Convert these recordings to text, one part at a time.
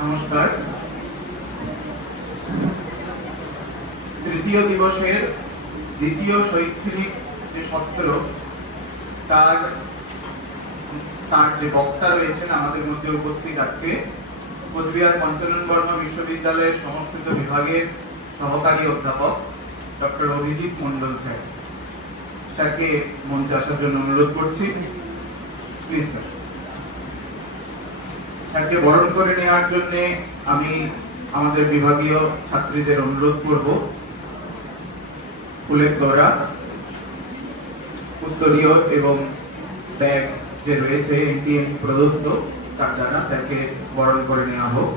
নমস্কার। তৃতীয় দিবসের দ্বিতীয় শৈক্ষণিক যে সত্র তার যে বক্তা রয়েছেন আমাদের মধ্যে উপস্থিত আজকে কোচবিহার পঞ্চানন বর্মা বিশ্ববিদ্যালয়ের সংস্কৃত বিভাগের সহকারী অধ্যাপক ডক্টর অভিজিৎ মন্ডল স্যারকে মঞ্চে আসার জন্য অনুরোধ করছি। Please sir. স্যারকে বরণ করে নেওয়ার জন্য আমি আমাদের বিভাগীয় ছাত্রীদের অনুরোধ করব ফুলের তোড়া, উত্তরীয় এবং ব্যাগ যে রয়েছে এনটিএম প্রদত্ত তার দ্বারা স্যারকে বরণ করে নেওয়া হোক।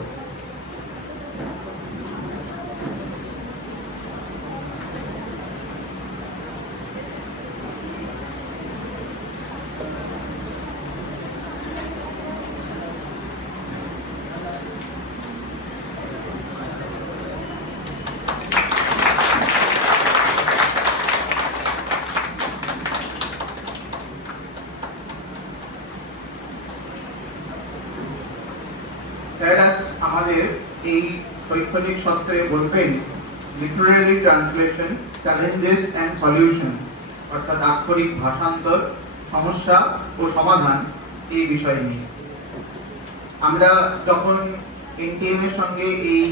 স্যার আজ আমাদের এই শৈক্ষণিক সত্রে বলবেন literary translation, challenges and solution, অর্থাৎ আক্ষরিক ভাষান্তর, সমস্যা ও সমাধান এই বিষয় নিয়ে। আমরা যখন এনটিএম এর সঙ্গে এই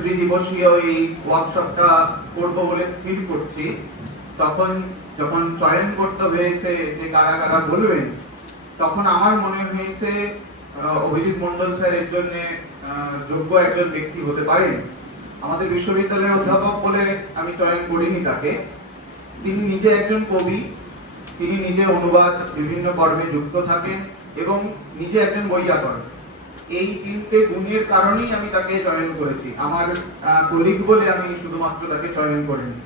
ত্রিদিবসীয় এই ওয়ার্কশপটা করব বলে স্থির করছি, তখন যখন চয়ন করতে হয়েছে যে কারা কারা বলবেন, তখন আমার মনে হয়েছে অভিজিৎ মন্ডল স্যার এর জন্য যোগ্য একজন ব্যক্তি হতে পারেন। আমাদের বিশ্ববিদ্যালয়ের অধ্যাপক বলে আমি চয়ন করিনি তাকে। তিনি নিজে একজন কবি, তিনি নিজে অনুবাদ বিভিন্ন কর্মে যুক্ত থাকেন এবং নিজে একজন বৈয়াকরণ। এই তিনটে গুণের কারণেই আমি তাকে চয়ন করেছি। আমার কলিগ বলে আমি শুধুমাত্র তাকে চয়ন করিনি।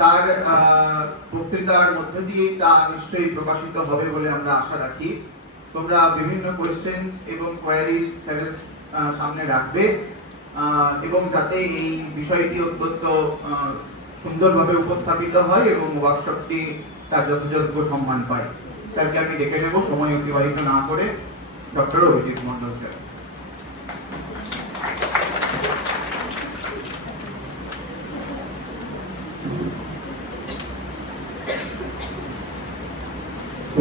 তার বক্তৃতার মধ্যে দিয়ে তা নিশ্চয়ই প্রকাশিত হবে বলে আমরা আশা রাখি। তোমরা বিভিন্ন কোয়েশ্চেনস এবং কোয়ারিজ স্যারের সামনে রাখবে এবং যাতে এই বিষয়টি অত্যন্ত সুন্দরভাবে উপস্থাপিত হয় এবং ওয়ার্কশপটি তার যথাযোগ্য সম্মান পায়। স্যারকে আমি ডেকে নেব সময় অতিবাহিত না করে। Doctor Abhijit Mondal sir.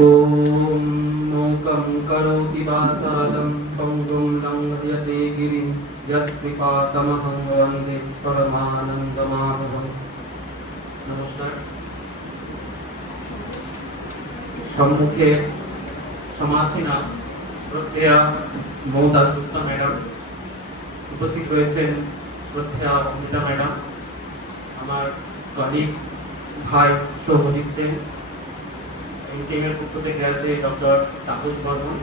ओम मूकं करोति वाचालं पङ्गुं लङ्घयते गिरिं यत्कृपातमहं वन्दे परमानन्दमाधवम्। নমস্কার। সম্মুখে সমাসীনা শ্রদ্ধেয়া মৌদা সুত্তা ম্যাডাম, উপস্থিত রয়েছেন শ্রদ্ধেয়া অমিতা ম্যাডাম, আমার কলিগ ভাই সৌমজিৎ সেন, এনটিএমের পক্ষ থেকে আছে ডক্টর তাপস বর্মন,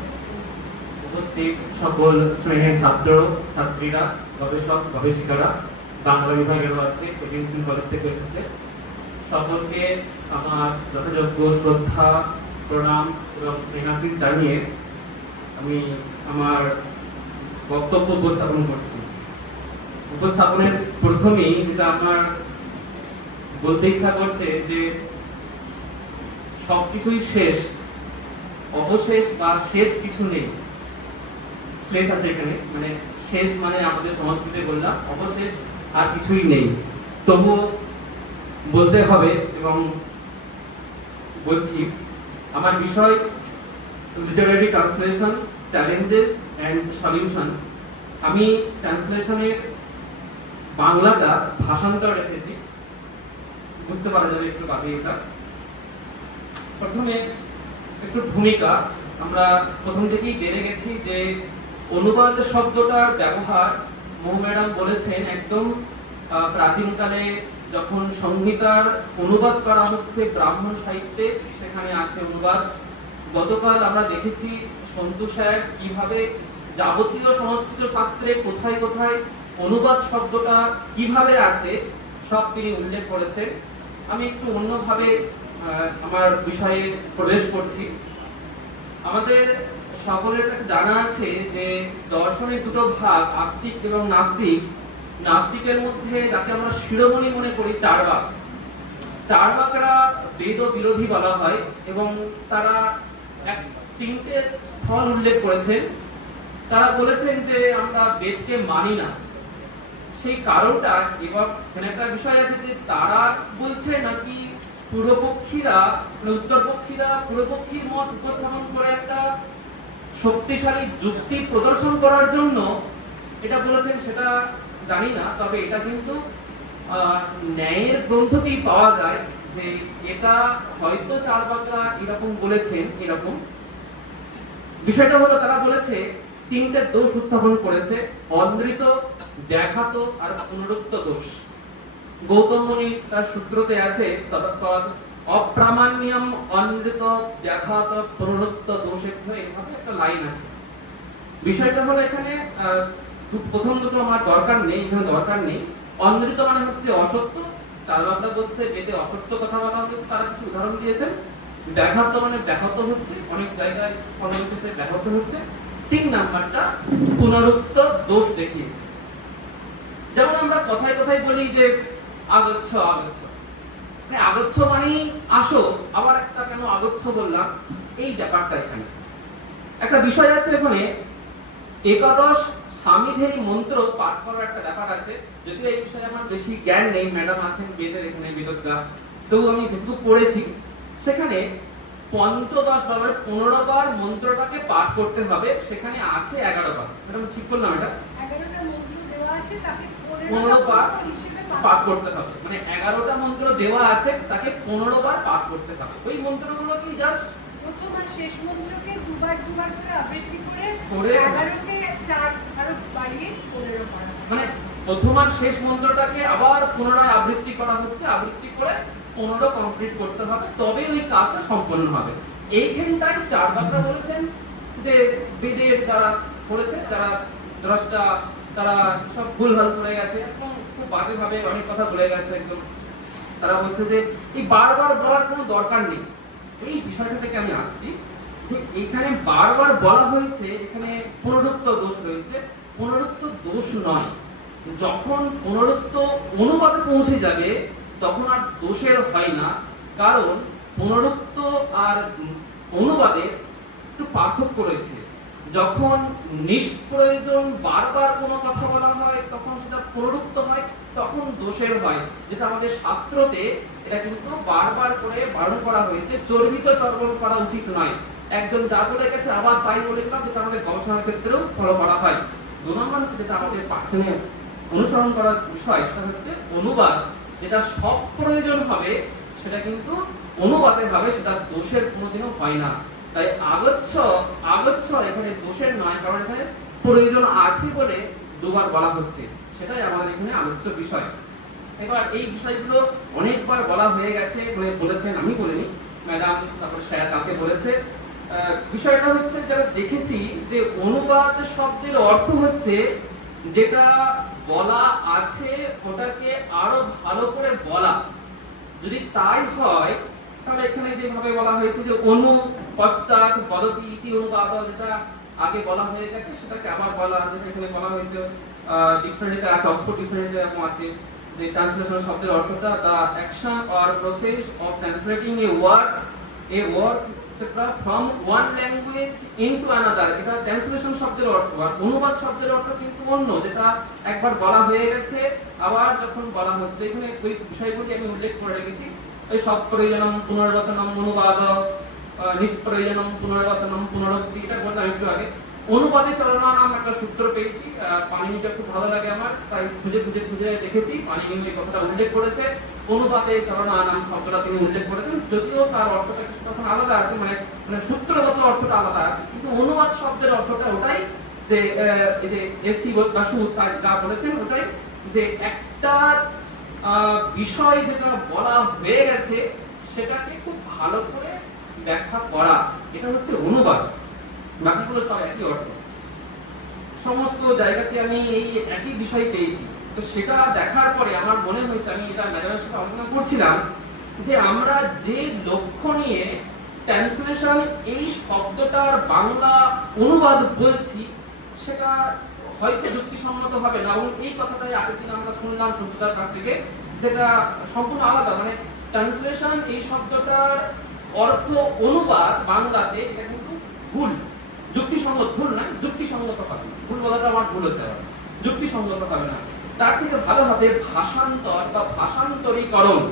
উপস্থিত সকল শ্রেণীর ছাত্র ছাত্রীরা, গবেষক গবেষিকারা, বাংলা বিভাগেরও আছে, এডিনসন কলেজ থেকে এসেছে। সকলকে আমার যথাযোগ্য শ্রদ্ধা, প্রণাম এবং স্নেহাশীষ জানিয়ে আমি আমার বক্তব্য উপস্থাপন করছি। উপস্থাপনের প্রথমেই যেটা আমার বলতে ইচ্ছা করছে যে সবকিছুই শেষ, অবশেষ বা শেষ কিছু নেই। শেষ আছে এখানে, মানে শেষ মানে আমাদের সংস্কৃতে বললাম অবশেষ আর কিছুই নেই, তবুও বলতে হবে এবং বলছি। আমার বিষয় literary translation, challenges and solution. আমি ট্রান্সলেশনের বাংলাটা ভাষান্তর রেখেছি, বুঝতে পারা যাবে একটু বাকি। এটা প্রথমে একটু ভূমিকা। আমরা প্রথম থেকেই জেনে গেছি যে অনুবাদ শব্দটার ব্যবহার মৌ ম্যাডাম বলেছেন একদম প্রাচীনকালে যখন সংহিতার অনুবাদ করা হচ্ছে ব্রাহ্মণ সাহিত্যে, সেখানে আছে অনুবাদ। গতকাল আমরা দেখেছি সন্তু স্যার কিভাবে যাবতীয় সংস্কৃত শাস্ত্রে কোথায় কোথায় অনুবাদ শব্দটা কিভাবে আছে সব তিনি উল্লেখ করেছেন। আমি একটু অন্যভাবে আমার বিষয়ে প্রবেশ করছি। আমাদের সকলের কাছে জানা আছে যে দর্শনের দুটো ভাগ, আস্তিক এবং নাস্তিক। নাস্তিকের মধ্যে যাকে আমরা শিরোমণি মনে করি চার্বাক। চার্বাকরা বেদ বিরোধী বলা হয় এবং তারা তিনটে স্থল উল্লেখ করেছেন। তারা বলেছেন যে আমরা বেদকে মানি না। সেই কারণটা এবার এখানে একটা বিষয় আছে যে তারা বলছে নাকি পূর্বপক্ষীরা উত্তরপক্ষীরা পূর্বপক্ষীর মত উপস্থাপন করে একটা শক্তিশালী যুক্তি প্রদর্শন করার জন্য এটা বলেছেন, সেটা জানি না। তবে এটা কিন্তু ন্যায়ের গ্রন্থতেই পাওয়া যায় যে এটা হয়তো চারবাকরা এরকম বলেছেন। এরকম বিষয়টা হলো তারা বলেছে তিনটে দোষ উত্থাপন করেছে: অনৃত, ব্যাঘাত আর পুনরুক্ত দোষ। গৌতম মুনি তার সূত্রতে আছে তদপদ অপ্রামাণ্যম অনৃত ব্যাঘাত পুনরুক্ত দোষের এইভাবে একটা লাইন আছে। বিষয়টা হলো এখানে প্রথম দুটো আমার দরকার নেই, এখানে দরকার নেই। অনৃত মানে হচ্ছে অসত্য, চারবাকরা বলছে বেদে অসত্য কথা বলা হচ্ছে, তারা কিছু উদাহরণ দিয়েছেন। ব্যাঘাত মানে ব্যাহত হচ্ছে, অনেক জায়গায় সর্বশেষে ব্যাহত হচ্ছে। 3 নাম্বারটা পুনরুক্ত দোষ দেখিয়েছে। যেমন আমরা কথায় কথায় বলি যে আগচ্ছ আগচ্ছ, আগচ্ছ মানে আসো, আবার একটা কেন আগচ্ছ বললাম, এই ব্যাপারটা এখানে একটা বিষয় আছে। এখানে একাদশ স্বামীধেনী মন্ত্র পাঠ করার একটা ব্যাপার আছে। যদিও এই বিষয়ে আমার বেশি জ্ঞান নেই, ম্যাডাম আছেন বেদের এখানে বেদজ্ঞা, তবু আমি যেটুকু পড়েছি সেখানে পঞ্চদশ বার 15 বার মন্ত্রটাকে পাঠ করতে হবে, সেখানে আছে 11 বার। ম্যাডাম ঠিক বললাম? এটা 11টা মন্ত্র দেওয়া আছে, তাকে 15 বার পাঠ করতে হবে। মানে 11টা মন্ত্র দেওয়া আছে, তাকে 15 বার পাঠ করতে হবে। ওই মন্ত্রগুলো কি জাস্ট প্রথম আর শেষ মন্ত্রকে দুবার করে আবৃত্তি করে 11কে 4 আরো বাড়িয়ে 15 করা। মানে প্রথম আর শেষ মন্ত্রটাকে আবার পুনরায় আবৃত্তি করা হচ্ছে, আবৃত্তি করে 15 কমপ্লিট করতে হবে, তবে ওই কাজটা সম্পন্ন হবে। এইখানটাই চারবাকরা বলেছেন যে বেদের যারা পড়েছে, যারা দ্রষ্টা, তারা সব ভুলভাল করে গেছে এবং খুব বাজেভাবে অনেক কথা বলে গেছে একদম। তারা বলছে যে এই বারবার বলার কোনো দরকার নেই। এই বিষয়টা থেকে আমি আসছি যে এখানে বারবার বলা হয়েছে, এখানে পুনরুক্ত দোষ রয়েছে। পুনরুক্ত দোষ নয়, যখন পুনরুক্ত অনুবাদে পৌঁছে যাবে তখন আর দোষের হয় না। কারণ পুনরুক্ত আর অনুবাদে একটু পার্থক্য রয়েছে। যখন নিষ্প্রয়োজন বারবার কোনো কথা বলা হয় তখন সেটা পুনরুক্ত হয়, তখন দোষের হয়। যেটা আমাদের শাস্ত্রতে এটা কিন্তু বারবার করে বারণ করা হয়েছে, চর্বিত চর্বণ করা উচিত নয়। একজন যা বলে গেছে আবার তাই বলে গেলাম, যেটা আমাদের গবেষণার ক্ষেত্রেও ফলো করা হয়। 2 নম্বর হচ্ছে যেটা আমাদের পাঠনে অনুসরণ করার বিষয়, সেটা হচ্ছে অনুবাদ। যেটা সব প্রয়োজন হবে সেটা কিন্তু অনুবাদে হবে, সেটা দোষের কোনোদিনও হয় না। তাই আগচ্ছ আগচ্ছ এখানে দোষের নয়, কারণ এখানে প্রয়োজন আছে বলে 2 বার বলা হচ্ছে, সেটাই আমাদের এখানে আলোচ্য বিষয়। এবার এই বিষয়গুলো অনেকবার বলা হয়ে গেছে, বলেছেন, আমি বলিনি, ম্যাডাম তারপর স্যার তাকে বলেছে। বিষয়টা হচ্ছে যারা দেখেছি যে অনুবাদ শব্দের অর্থ হচ্ছে যেটা বলা আছে ওটাকে আরো ভালো করে বলা। যদি তাই হয় তাহলে এখানে যেভাবে বলা হয়েছে যে অনু পশ্চাৎ বলতি ইতি অনুবাদ, যেটা আগে বলা হয়ে গেছে সেটাকে আবার বলা, যেটা এখানে বলা হয়েছে ডিকশনারিতে আছে, অক্সফোর্ড ডিকশনারিতে এরকম আছে যে ট্রান্সলেশন শব্দের অর্থটা the action or process of translating a word etc. from one language into another। এটা ট্রান্সলেশন শব্দের অর্থ। আর অনুবাদ শব্দের অর্থ কিন্তু অন্য, যেটা একবার বলা হয়ে গেছে আবার যখন বলা হচ্ছে। এখানে ওই বিষয়গুলি আমি উল্লেখ করে রেখেছি। এই সব প্রয়োজনম পুনর্বচনম অনুবাদ, নিষ্প্রয়োজনম পুনর্বচনম পুনরুক্তি, এটা বললাম একটু আগে। অনুবাদে চলনানাম একটা সূত্র পেয়েছি, পাণিনিটা খুব ভালো লাগে আমার, তাই খুঁজে দেখেছি পাণিনি এই কথাটা উল্লেখ করেছে। অনুবাদে চলনানাম শব্দটা তিনি উল্লেখ করেছেন, যদিও তার অর্থটা কিছু তখন আলাদা আছে, মানে সূত্রগত অর্থটা আলাদা আছে, কিন্তু অনুবাদ শব্দের অর্থটা ওটাই যে এই যে এসি বা সুর যা বলেছেন ওটাই, যে একটা বিষয় যেটা বলা হয়ে গেছে সেটাকে খুব ভালো করে ব্যাখ্যা করা, এটা হচ্ছে অনুবাদ। বাকিগুলো সব একই অর্থ। সমস্ত জায়গাতে আমি এই একই বিষয় পেয়েছি। তো সেটা দেখার পরে আমার মনে হয়েছে, আমি এটা ম্যাডামের সাথে আলোচনা করছিলাম, যে আমরা যে লক্ষ্য নিয়ে ট্রান্সলেশন এই শব্দটার বাংলা অনুবাদ বলছি সেটা হয়তো যুক্তিসম্মত হবে না। এবং এই কথাটাই আগের দিন আমরা শুনলাম সত্যতার কাছ থেকে, যেটা সম্পূর্ণ আলাদা। মানে ট্রান্সলেশন এই শব্দটার অর্থ অনুবাদ বাংলাতে, এটা কিন্তু ভুল, যুক্তিসঙ্গত, ভুল না, যুক্তিসঙ্গত যুক্তিসঙ্গত হবে না, ভুল বলাটা আমার ভুল হচ্ছে, আবার যুক্তিসঙ্গত হবে না, তার থেকে ভালো হবে ভাষান্তর বা ভাষান্তরীকরণ।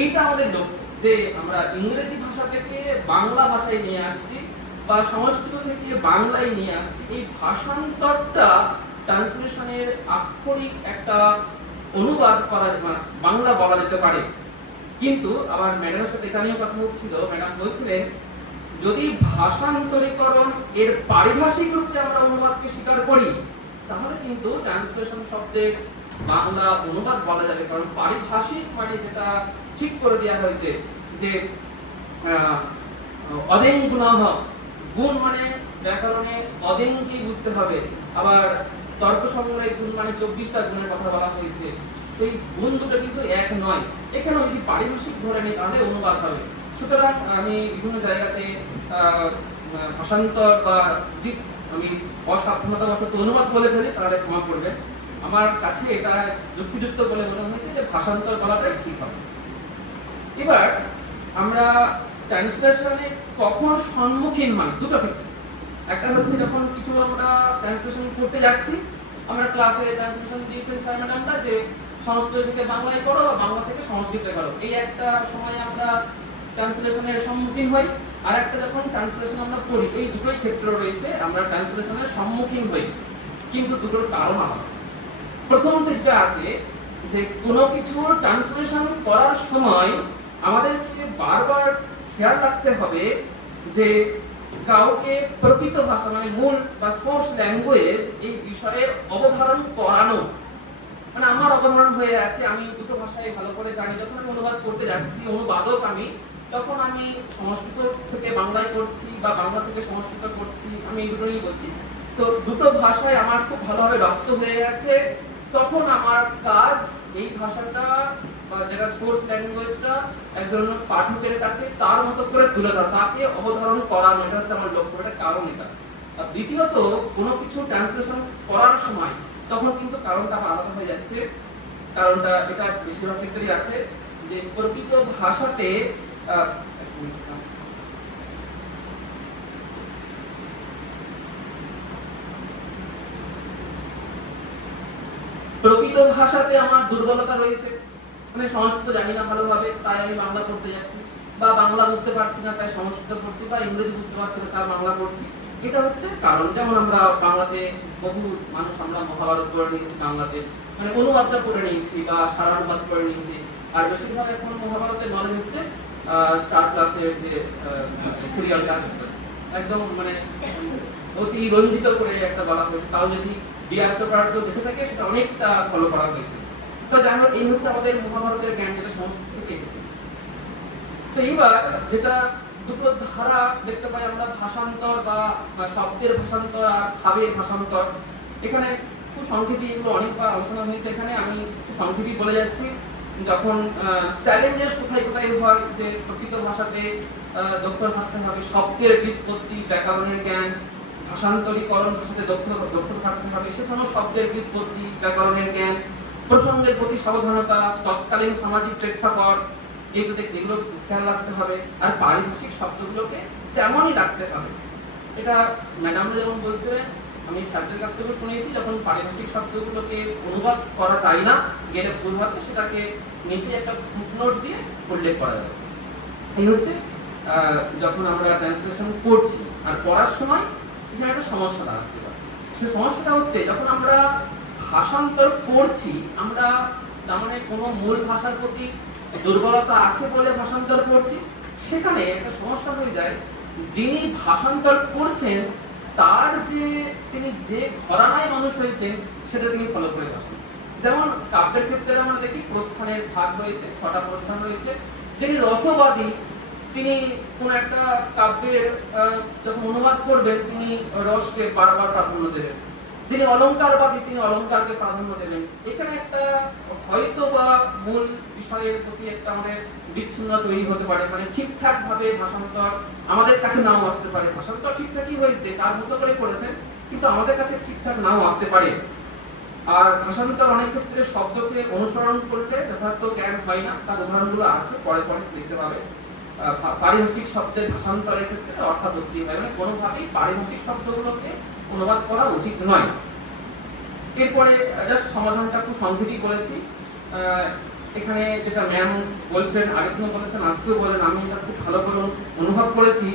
এইটা আমাদের লক্ষ্য, যে আমরা ইংরেজি ভাষা থেকে বাংলা ভাষায় নিয়ে আসছি বা সংস্কৃত থেকে বাংলায় নিয়ে আসছি। এই ভাষান্তরটা ট্রান্সলেশনের আক্ষরিক একটা অনুবাদ করা, বাংলা বলা যেতে পারে। কিন্তু আবার ম্যাডামের সাথে এটা নিয়েও কথা হচ্ছিল, ম্যাডাম বলছিলেন যদি ভাষান্তরীকরণ এর পারিভাষিক রূপে আমরা অনুবাদকে স্বীকার করি, তাহলে কিন্তু ট্রান্সলেশন শব্দের বাংলা অনুবাদ বলা যাবে। কারণ পারিভাষিক মানে যেটা ঠিক করে দেওয়া হয়েছে যে অদেং গুণঃ, গুণ মানে ব্যাকরণে অদেংকে বুঝতে হবে, আবার তর্ক সংগ্রহে গুণ মানে 24টা গুণের কথা বলা হয়েছে। এই গুণ দুটো কিন্তু এক নয়, এখানে যদি পারিভাষিক ধরে নিই তাহলে অনুবাদ হবে। সুতরাং আমি বিভিন্ন জায়গাতে ভাষান্তর বা দিক আমি অসাবধানতাবশত অনুবাদ বলে ফেলি, তাহলে ক্ষমা করবেন। আমার কাছে এটা যুক্তিযুক্ত বলে মনে হয়েছে যে ভাষান্তর বলাটাই ঠিক হবে। এবার আমরা ট্রান্সলেশনে কখন সম্মুখীন হয় দুটো ক্ষেত্রে। একটা হচ্ছে যখন কিছু আমরা ট্রান্সলেশন করতে যাচ্ছি, আমরা ক্লাসে ট্রান্সলেশন দিয়েছেন স্যার ম্যাডামরা যে সংস্কৃত থেকে বাংলায় করো বা বাংলা থেকে সংস্কৃতে করো, এই একটা সময় আমরা ট্রান্সলেশনের সম্মুখীন হই। আর একটা যখন ট্রান্সলেশন আমরা করি, এই দুটোই ক্ষেত্র রয়েছে আমরা ট্রান্সলেশনের সম্মুখীন হই। কিন্তু দুটোর কারণ আলাদা। প্রথম দিকটা আছে যে কোনো কিছু ট্রান্সলেশন করার সময় আমাদেরকে বারবার খেয়াল রাখতে হবে যে কাউকে প্রকৃত ভাষা মানে মূল বা সোর্স ল্যাঙ্গুয়েজ এই বিষয়ের অবধারণ করানো। মানে আমার অবধারণ হয়ে আছে, আমি দুটো ভাষায় ভালো করে জানি, যখন আমি অনুবাদ করতে যাচ্ছি, অনুবাদক আমি, তখন আমি সংস্কৃত থেকে বাংলায় করছি বা বাংলা থেকে সংস্কৃত করছি, আমি এই দুটোই বলছি। তো দুটো ভাষায় আমার খুব ভালোভাবে রপ্ত হয়ে গেছে, তখন আমার কাজ এই ভাষাটা বা যেটা সোর্স ল্যাঙ্গুয়েজটা একজন পাঠকের কাছে তার মতো করে তুলে ধরা, তাকে অবধারণ করানো, এটা হচ্ছে আমার লক্ষ্য, এটা কারণ এটা। আর দ্বিতীয়ত কোনো কিছু ট্রান্সলেশন করার সময় তখন কিন্তু কারণটা আলাদা হয়ে যাচ্ছে। কারণটা এটা বেশিরভাগ ক্ষেত্রেই আছে যে প্রকৃত ভাষাতে প্রকৃত ভাষাতে আমার দুর্বলতা রয়েছে, আমি সংস্কৃত জানি না ভালোভাবে, তাই আমি বাংলা করতে যাচ্ছি, বা বাংলা বুঝতে পারছি না তাই সংস্কৃত করছি, বা ইংরেজি বুঝতে পারছি না তাই বাংলা করছি। এটা হচ্ছে কারণ। যেমন আমরা বাংলাতে বহু মানুষ আমরা মহাভারত পড়ে নিয়েছি বাংলাতে, মানে অনুবাদটা করে নিয়েছি বা সারানুবাদ করে নিয়েছি। আর বেশিরভাগ এখন মহাভারতের নলেজ হচ্ছে স্টার ক্লাসের যে সিরিয়ালটা আছে একদম মানে অতি রঞ্জিত করে একটা বলা হয়েছে, তাও যদি ডিআর চোপড়ার কেউ দেখে থাকে সেটা অনেকটা ফলো করা হয়েছে। তো যাই হোক, এই হচ্ছে আমাদের মহাভারতের জ্ঞান যেটা সংস্কৃত থেকে এসেছে। তো এইবার যেটা দুটো ধারা দেখতে পাই আমরা, ভাষান্তর বা শব্দের ভাষান্তর আর ভাবের ভাষান্তর। এখানে খুব সংক্ষেপে এগুলো অনেকবার আলোচনা হয়েছে, এখানে আমি সংক্ষেপে বলে যাচ্ছি। যখন চ্যালেঞ্জেস কোথায় কোথায় হয় যে প্রকৃত ভাষাতে দক্ষ থাকতে হবে, শব্দের ব্যুৎপত্তি, ব্যাকরণের জ্ঞান, ভাষান্তরীকরণ ভাষাতে দক্ষ থাকতে হবে, সেখানেও শব্দের ব্যুৎপত্তি, ব্যাকরণের জ্ঞান, প্রসঙ্গের প্রতি সাবধানতা, তৎকালীন সামাজিক প্রেক্ষাপট, এগুলো খেয়াল রাখতে হবে। আর পারিভাষিক শব্দগুলোকে তেমনই রাখতে হবে। এটা ম্যাডামরা যেমন বলছিলেন, আমি স্যারদের কাছ থেকে শুনেছি, যখন পারিভাষিক শব্দগুলোকে অনুবাদ করা যায় না গেলে ভুল হবে, সেটাকে নিচে একটা ফুটনোট দিয়ে উল্লেখ করা যাবে। এই হচ্ছে যখন আমরা ট্রান্সলেশন করছি। আর পড়ার সময় এখানে একটা সমস্যা দাঁড়াচ্ছে। সেই সমস্যাটা হচ্ছে যখন আমরা ভাষান্তর করছি, আমরা তার মানে কোনো মূল ভাষার প্রতি দুর্বলতা আছে বলে ভাষান্তর করছি, সেখানে একটা সমস্যা হয়ে যায়। যিনি ভাষান্তর করছেন তার তিনি যে ঘরানায় মানুষ হয়েছেন সেটা তিনি ফলো করে বসেন। যেমন কাব্যের ক্ষেত্রে আমরা দেখি প্রস্থানের ভাগ রয়েছে, 6টা প্রস্থান রয়েছে। যিনি রসবাদী, তিনি কোন একটা কাব্যের যখন অনুবাদ করবেন তিনি রসকে বারবার প্রাধান্য দেবেন। যিনি অলংকারবাদী তিনি অলংকারকে প্রাধান্য দেবেন। এখানে একটা হয়তো বা মূল বিষয়ের প্রতি একটা আমাদের বিচ্ছিন্নতা তৈরি হতে পারে, মানে ঠিকঠাক ভাবে ভাষান্তর আমাদের কাছে নাও আসতে পারে। ভাষান্তর ঠিকঠাকই হয়েছে, তার মতো করে করেছেন, কিন্তু আমাদের কাছে ঠিকঠাক নাও আসতে পারে। আর ভাষান্তর অনেক ক্ষেত্রে শব্দকে অনুসরণ করলে যথার্থ জ্ঞান হয় না, তার উদাহরণগুলো আছে, পরে দেখতে পাবে। পারিভাষিক শব্দের ভাষান্তরের ক্ষেত্রে অর্থাৎ হয়, মানে কোনোভাবেই পারিভাষিক শব্দগুলোকে অনুবাদ করা উচিত নয়। এরপরে জাস্ট সমাধানটা খুব সংক্ষেপই করেছি। এখানে যেটা ম্যাম বলছেন, আগের দিনও বলেছেন, আজকেও বলেন, আমি এটা খুব ভালো করে অনুভব করেছি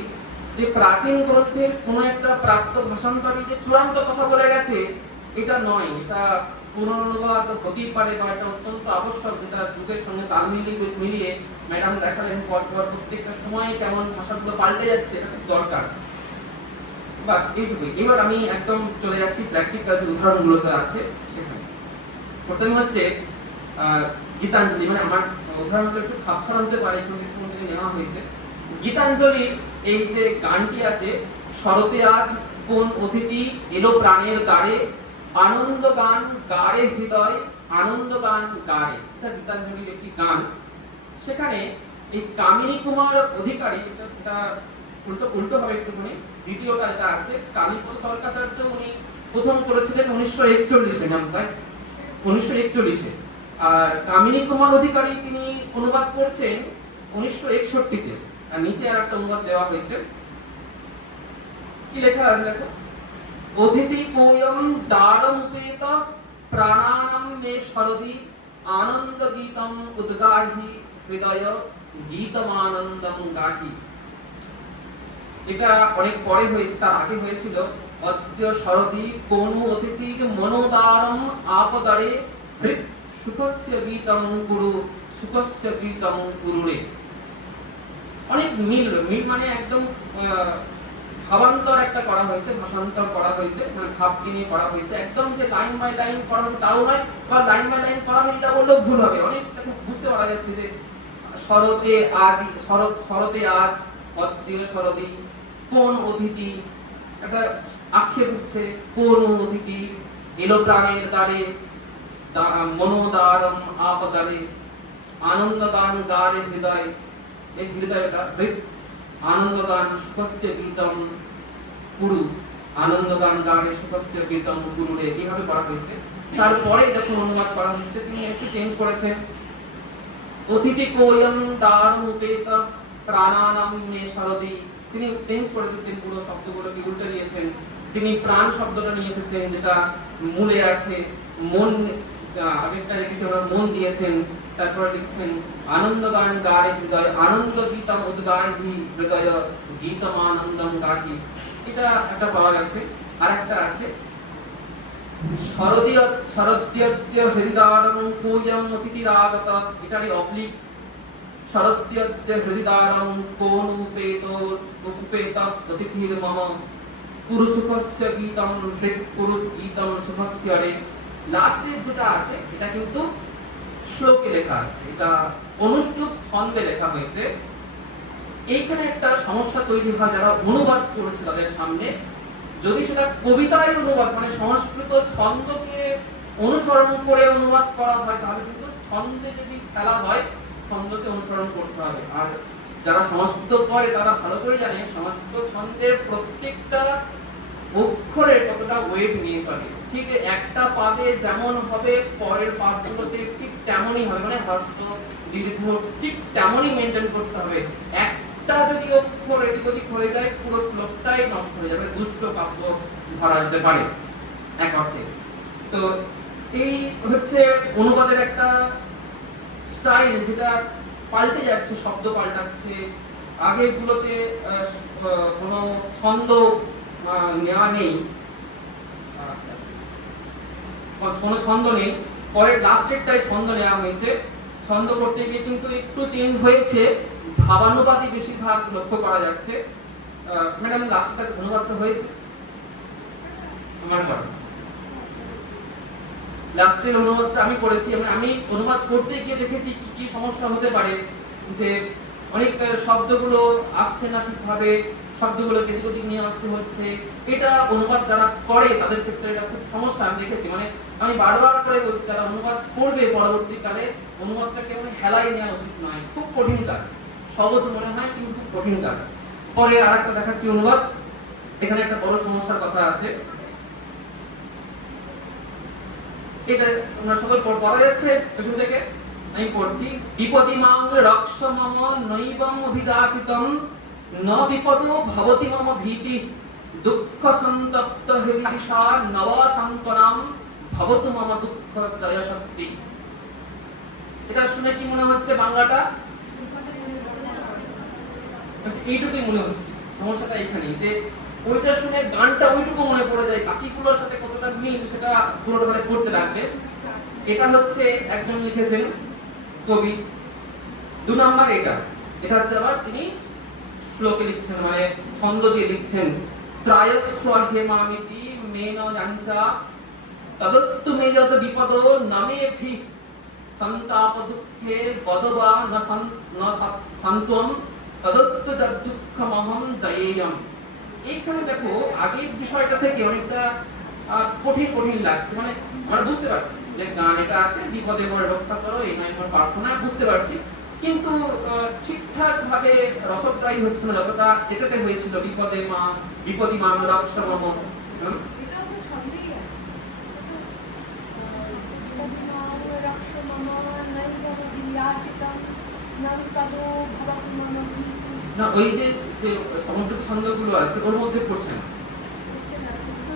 যে প্রাচীন গ্রন্থের কোনো একটা প্রাপ্ত ভাষান্তরই যে চূড়ান্ত কথা বলে গেছে এটা নয়, এটা পুনরনুবাদ হতেই পারে বা এটা অত্যন্ত আবশ্যক, যেটা যুগের সঙ্গে তাল মিলিয়ে ম্যাডাম দেখালেন পরপর প্রত্যেকটা সময় কেমন ভাষাগুলো পাল্টে যাচ্ছে, এটা খুব দরকার। বাস এইটুকুই। এবার আমি একদম চলে যাচ্ছি প্র্যাকটিক্যাল যে উদাহরণগুলোতে আছে সেখানে। প্রথমে হচ্ছে গীতাঞ্জলি, মানে আমার উদাহরণগুলো একটু খাপছাড়া হতে পারে, একটু নেওয়া হয়েছে। গীতাঞ্জলির এই যে গানটি আছে, শরতে আজ কোন অতিথি এলো প্রাণের দ্বারে, আনন্দ গান গারে হৃদয়, আনন্দ গান গারে, এটা গীতাঞ্জলির একটি গান। সেখানে এই কামিনী কুমার অধিকারী, এটা উল্টো হবে একটুখানি, দ্বিতীয়টা যেটা আছে কালীপদ তর্কাচার্য, উনি প্রথম করেছিলেন 1941-এ, নাম তাই 1941-এ। আর কামিনী কুমার অধিকারী তিনি অনুবাদ করছেন 1961-তে। আর নিচে আর একটা অনুবাদ দেওয়া হয়েছে, কি লেখা আছে দেখো, অতিথি কোয়ম দ্বারমুপেত প্রাণানাম মে শরদি, আনন্দ গীতম উদ্গাহি হৃদয়, গীতমানন্দম গাহি। এটা অনেক পরে হয়েছে, তার আগে হয়েছিল, অদ্য শরদি কোন অতিথি মনোদারম আপদারে, সুখস্য গীতম কুরু, সুখস্য গীতম কুরুরে। অনেক মিল মানে একদম ভাবান্তর একটা করা হয়েছে, ভাষান্তর করা হয়েছে, মানে ভাব কিনে করা হয়েছে, একদম যে লাইন বাই লাইন করা হবে তাও নয়, বা লাইন বাই লাইন করা হয়নি তা বললেও ভুল হবে। অনেক বুঝতে পারা যাচ্ছে যে শরতে আজ, শরতে আজ অদ্য শরদি কোন অতিথি, একটা আক্ষেপ হচ্ছে, কোন অতিথি এলো প্রাণের দ্বারে, মনোদারম আপদারে, আনন্দ গান গারে হৃদয়, এই হৃদয়টা আনন্দ গান সুখস্য গীতম কুরু, আনন্দ গান গানে সুখস্য গীতম কুরুরে, এইভাবে করা হয়েছে। তারপরে যখন অনুবাদ করা হচ্ছে তিনি একটু চেঞ্জ করেছেন, অতিথি কোয়ম দারুপেত প্রাণানাম মে শরদি, তিনি চেঞ্জ করে দিয়েছেন, পুরো শব্দগুলোকে উল্টে দিয়েছেন। তিনি প্রাণ শব্দটা নিয়ে এসেছেন, যেটা মূলে আছে মন, আগেরটা লিখেছেন ওরা মন দিয়েছেন। তারপরে লিখছেন আনন্দ গান গারে হৃদয়, আনন্দ গীতম উদ্গাহি হৃদয়, গীতমানন্দম গাহি, এটা একটা পাওয়া গেছে। আর একটা আছে শরদ্য হৃদয়ম কোয়ম অতিথিরাগত, এটারই অবলিক, শরদ্য হৃদয়ম কোন উপেত উপেত অতিথির মম, কুরু সুখস্য গীতম হৃদ কুরু গীতম সুখস্য রে। লাস্টের যেটা আছে এটা কিন্তু শ্লোকে লেখা আছে, এটা অনুষ্ঠুপ ছন্দে লেখা হয়েছে। এইখানে একটা সমস্যা তৈরি হয় যারা অনুবাদ করেছে তাদের সামনে, যদি সেটা কবিতায় অনুবাদ, মানে সংস্কৃত ছন্দকে অনুসরণ করে অনুবাদ করা হয়, তাহলে কিন্তু ছন্দে যদি খেলা হয় ছন্দকে অনুসরণ করতে হবে। আর যারা সংস্কৃত পড়ে তারা ভালো করে জানে সংস্কৃত ছন্দের প্রত্যেকটা অক্ষরে কতটা ওয়েট নিয়ে চলে, ঠিক একটা পাদে যেমন হবে পরের পাদগুলোতে ঠিক তেমনই হবে, মানে হ্রস্ব দীর্ঘ ঠিক তেমনই মেইনটেইন করতে হবে। একটা যদি অক্ষর এদিক ওদিক হয়ে যায় পুরো শ্লোকটাই নষ্ট হয়ে যাবে, দুষ্ট কাব্য ধরা যেতে পারে এক অর্থে। তো এই হচ্ছে অনুবাদের একটা স্টাইল, যেটা পাল্টে যাচ্ছে, শব্দ পাল্টাচ্ছে। আগের গুলোতে কোনো ছন্দ নেওয়া নেই, কোনো ছন্দ নেই, পরে লাস্টেরটাই ছন্দ নেওয়া হয়েছে। ছন্দ করতে গিয়ে কিন্তু একটু চেঞ্জ হয়েছে, ভাবানুবাদই বেশিরভাগ লক্ষ্য করা যাচ্ছে। ম্যাডাম লাস্টটা অনুবাদটা হয়েছে আমার করা, লাস্টের অনুবাদটা আমি করেছি। আমি অনুবাদ করতে গিয়ে দেখেছি কি কি সমস্যা হতে পারে, যে অনেক শব্দগুলো আসছে না ঠিকভাবে, শব্দগুলো এদিক ওদিক নিয়ে আসতে হচ্ছে। এটা অনুবাদ যারা করে তাদের ক্ষেত্রে এটা খুব সমস্যা আমি দেখেছি। মানে আমি বারবার করে বলছি, যারা অনুবাদ করবে পরবর্তীকালে অনুবাদটাকে মানে হেলাই নেওয়া উচিত নয়, খুব কঠিন কাজ, সহজ মনে হয় কিন্তু খুব কঠিন কাজ। পরে আরেকটা দেখাচ্ছি অনুবাদ, এখানে একটা বড় সমস্যার কথা আছে, এটা আমরা সকল পড়া যাচ্ছে পেছন থেকে, আমি পড়ছি। বিপদিমাং রক্ষ মম নৈবং অভিযাচিতং, ন বিপদো ভবতি মম ভীতি, দুঃখ সন্তপ্ত হৃদিশা নব সান্ত্বনাম ভবতু মম দুঃখ জয় শক্তি। এটা শুনে কি মনে হচ্ছে বাংলাটা? এইটুকুই মনে হচ্ছে। সমস্যাটা এখানেই যে ওইটা শুনে গানটা ওইটুকু মনে পড়ে যায়, বাকিগুলোর সাথে কতটা মিল সেটা পুরোটা মানে পড়তে লাগবে। এটা হচ্ছে একজন লিখেছেন কবি। 2 নাম্বার এটা হচ্ছে আবার তিনি শ্লোকে লিখছেন, মানে ছন্দ দিয়ে লিখছেন। ত্রায়স্ব হেমামিতি মেন জাঞ্চা তদস্তু মে যদ বিপদ নামেভি সন্তাপ দুঃখে বদবা ন সন্তম তদস্তু যদ দুঃখমহং জয়েয়ম। এইখানে দেখো আগের বিষয়টা থেকে অনেকটা কঠিন লাগছে, মানে আমরা বুঝতে পারছি যে গান এটা আছে বিপদে পড়ে রক্ষা করো, এই নয় মোর প্রার্থনা, বুঝতে পারছি, কিন্তু ঠিকঠাক ভাবে রসগ্রাহী হচ্ছে না যতটা এটাতে হয়েছিল। বিপদী মা রক্ষ মম। এটাও তো ছন্দেই আছে। বিপদী মাম রক্ষ মম নৈব বিয়াচিতম নং তদো ভবতু মম ভীতি। না, ওই যে সমুদ্র ছন্দগুলো আছে ওর মধ্যে পড়ছে না। হচ্ছে না, কিন্তু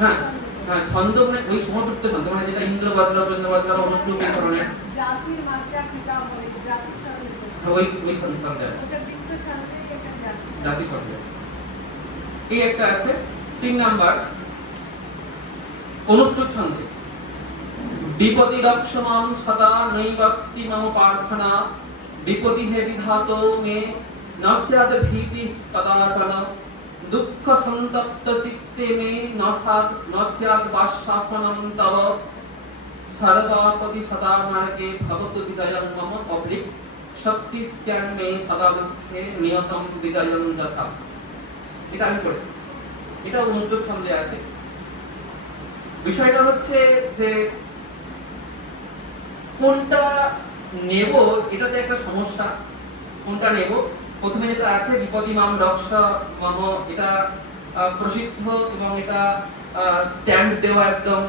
হ্যাঁ জাতি হ্যাঁ, ছন্দ মানে ওই সমুদ্র ছন্দ, মানে যেটা ইন্দ্র বজ্র বৃন্দ বজ্র অনুষ্ঠুপ এই ধরনের, জাতির মাত্রা পিতা বলে জাতি ছন্দ। ওই ছন্দ ওটা বৃত্ত ছন্দেই এটা জাতি। জাতি ছন্দ। এই একটা আছে। 3 নাম্বার অনুষ্ঠুপ ছন্দে। বিপদী রক্ষমাম সদা নৈবস্তি মম প্রার্থনা বিপদী হে বিধাত মে নস্যাদ ভীতি কদাচন দুঃখ সন্তপ্ত চিত্তে মে নস্যাদ বাস্যাসনম তব সরদাপতি সদা মার্গে ভবতু বিজয়ং মম অবলিক শক্তি স্যান মে সদা দুঃখে নিয়তম বিজয়ং যথা। এটা আমি পড়েছি, এটা অনুষ্ঠুপ ছন্দে আছে। বিষয়টা হচ্ছে যে কোনটা নেব এটাতে একটা সমস্যা। কোনটা নেব? প্রথমে যেটা আছে বিপদী মাম রক্ষ মম, এটা প্রসিদ্ধ এবং এটা স্ট্যান্ড দেওয়া একদম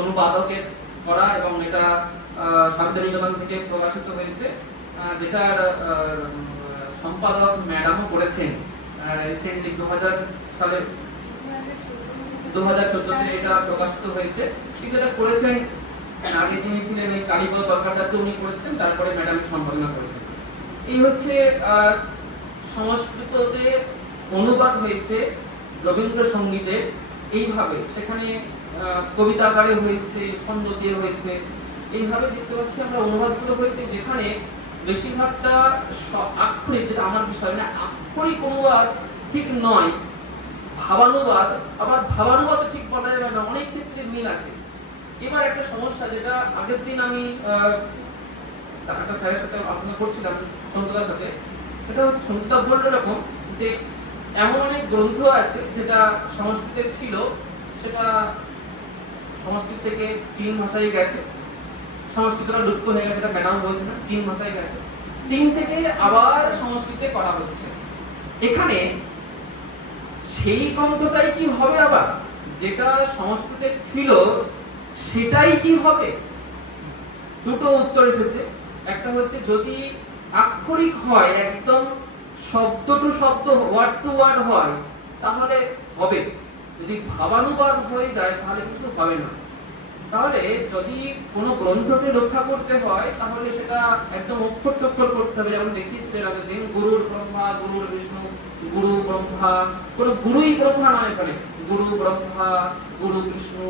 অনুবাদকের করা, এবং এটা শান্তিনিকেতন থেকে প্রকাশিত হয়েছে, যেটার সম্পাদক ম্যাডামও করেছেন রিসেন্টলি 2000 সালে 2014-তে এটা প্রকাশিত হয়েছে। কিন্তু এটা করেছেন আগে যিনি ছিলেন এই কালীপদ দরকারটা উনি করেছিলেন, তারপরে ম্যাডাম সম্পাদনা করেছেন। এই হচ্ছে সংস্কৃততে অনুবাদ হয়েছে রবীন্দ্রসঙ্গীতের এইভাবে, সেখানে কবিতা আকারে হয়েছে, ছন্দ দিয়ে হয়েছে, এইভাবে দেখতে পাচ্ছি আমরা অনুবাদগুলো হয়েছে, যেখানে বেশিরভাগটা আক্ষরিক, যেটা আমার বিষয় না, আক্ষরিক অনুবাদ ঠিক নয়, ভাবানুবাদ। আবার ভাবানুবাদ ঠিক বলা যাবে না, অনেক ক্ষেত্রে মিল আছে। এবার একটা সমস্যা, যেটা আগের দিন আমি একটা স্যারের সাথে আলোচনা করছিলাম, সন্তদার সাথে, সেটা হচ্ছে সন্তদা বলল এরকম যে এমন অনেক গ্রন্থ আছে যেটা সংস্কৃতে ছিল, সেটা সংস্কৃত থেকে চীন ভাষায় গেছে, সংস্কৃতটা লুপ্ত হয়ে গেছে, এটা ম্যাডাম বলছে না, চীন ভাষায় গেছে, চীন থেকে আবার সংস্কৃতে করা হচ্ছে। এখানে সেই গ্রন্থটাই কি হবে, আবার যেটা সংস্কৃতে ছিল সেটাই কি হবে? দুটো উত্তর এসেছে। একটা হচ্ছে যদি আক্ষরিক হয়, একদম শব্দ টু শব্দ, ওয়ার্ড টু ওয়ার্ড হয়, তাহলে হবে। যদি ভাবানুবাদ হয়ে যায় তাহলে কিন্তু হবে না। তাহলে যদি কোনো গ্রন্থকে রক্ষা করতে হয় তাহলে সেটা একদম অক্ষর টক্ষর করতে হবে, যেমন দেখিয়েছিলেন আগের দিন, গুরুর ব্রহ্মা গুরুর বিষ্ণু, গুরু ব্রহ্মা, কোন গুরুই ব্রহ্মা নয়, এখানে গুরু ব্রহ্মা গুরু বিষ্ণু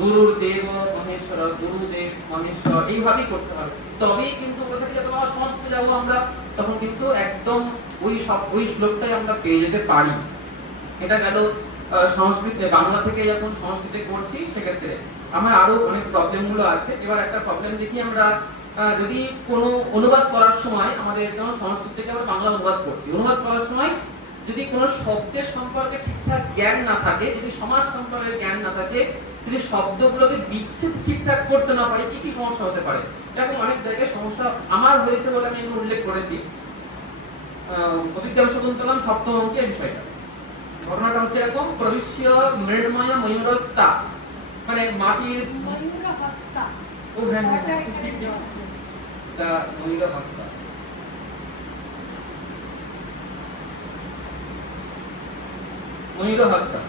গুরুর দেব মহেশ্বর, গুরুদেব মহেশ্বর, এইভাবেই করতে হবে। তবেই কিন্তু কোথা থেকে যখন সংস্কৃতে যাবো আমরা, তখন কিন্তু একদম ওই শ্লোকটাই আমরা পেয়ে যেতে পারি। এটা গেল সংস্কৃতে, বাংলা থেকে যখন সংস্কৃতে করছি সেক্ষেত্রে আমার আরো অনেক প্রবলেম গুলো আছে। এবার একটা প্রবলেম দেখি আমরা, যদি কোনো অনুবাদ করার সময়, আমাদের যেমন সংস্কৃত থেকে আমরা বাংলা অনুবাদ করছি, অনুবাদ করার সময় যদি কোনো শব্দের সম্পর্কে ঠিকঠাক জ্ঞান না থাকে, যদি সমাজ সম্পর্কে জ্ঞান না থাকে, যদি শব্দগুলোকে বিচ্ছেদ ঠিকঠাক করতে না পারি, কি কি সমস্যা হতে পারে? এরকম অনেক জায়গায় সমস্যা আমার হয়েছে বলে আমি এগুলো উল্লেখ করেছি। অভিজ্ঞান শকুন্তলম সপ্তম অঙ্কের বিষয়টা, ঘটনাটা হচ্ছে এরকম, প্রবিশ্য মৃন্ময় ময়ূরস্তা, মানে মাটির ময়ূর হস্তা। ও হ্যাঁ হ্যাঁ এটা ময়ূর হস্তা, ময়ূর হস্তা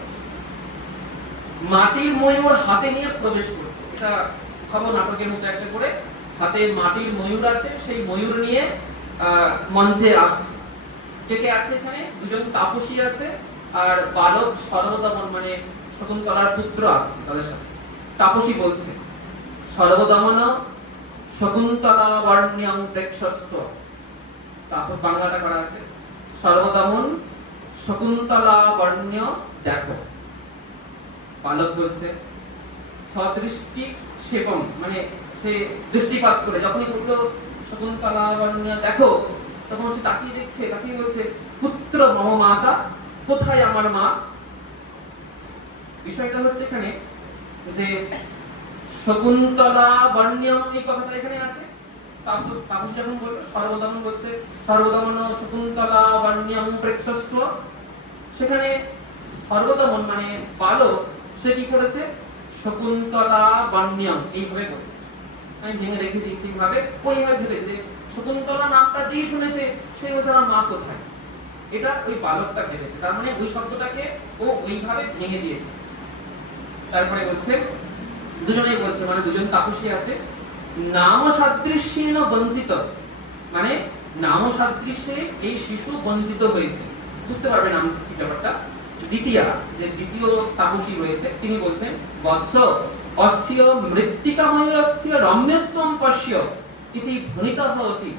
মাটির ময়ূর হাতে নিয়ে প্রবেশ করছে। এটা ভাবো নাটকের মতো একটা করে, হাতে মাটির ময়ূর আছে, সেই ময়ূর নিয়ে মঞ্চে আসছে। কে কে আছে এখানে? দুজন তাপসী আছে আর বালক সর্বদমন মানে শকুন্তলার পুত্র আসছে তাদের সাথে। তাপসী বলছে সর্বদমন শকুন্তলা বর্ণ্যং প্রেক্ষস্ব, তাপস বাংলাটা করা আছে, সর্বদমন শকুন্তলা বর্ণ্য দেখো। বালক বলছে সদৃষ্টি সেবম মানে সে দৃষ্টিপাত করে যখনই বললো শকুন্তলা বর্ণ্য দেখো, তখন সে তাকিয়ে দেখছে, তাকিয়ে বলছে পুত্র মম মাতা, কোথায় আমার মা। বিষয়টা হচ্ছে এখানে যে শকুন্তলা বর্ণ্যম এই কথাটা এখানে আছে। তাপস যখন বললো সর্বদমন বলছে সর্বদমন শকুন্তলা বর্ণ্যম প্রেক্ষস্ব, সেখানে সর্বদমন মানে বালক সে কি করেছে শকুন্তলা বর্ণ্যম এইভাবে বলছে। আমি ভেঙে রেখে দিয়েছি এইভাবে, ওইভাবে ভেবেছে যে শকুন্তলা নামটা যেই শুনেছে সে বলছে আমার মা কোথায়, এটা ওই বালকটা ভেবেছে, তার মানে ওই শব্দটাকে ও ওইভাবে ভেঙে দিয়েছে। তারপরে বলছে দুজনেই বলছে মানে দুজন তাপসী আছে, নাম সাদৃশ্যেন বঞ্চিত মানে নাম সাদৃশ্যে এই শিশু বঞ্চিত হয়েছে। বুঝতে পারবে নাম কি ব্যাপারটা। দ্বিতীয়া যে দ্বিতীয় তাপসী রয়েছে তিনি বলছেন বৎস অস্য মৃত্তিকা ময়ূরস্য রম্যত্বম পশ্য ইতি ভণিতঃ অসি।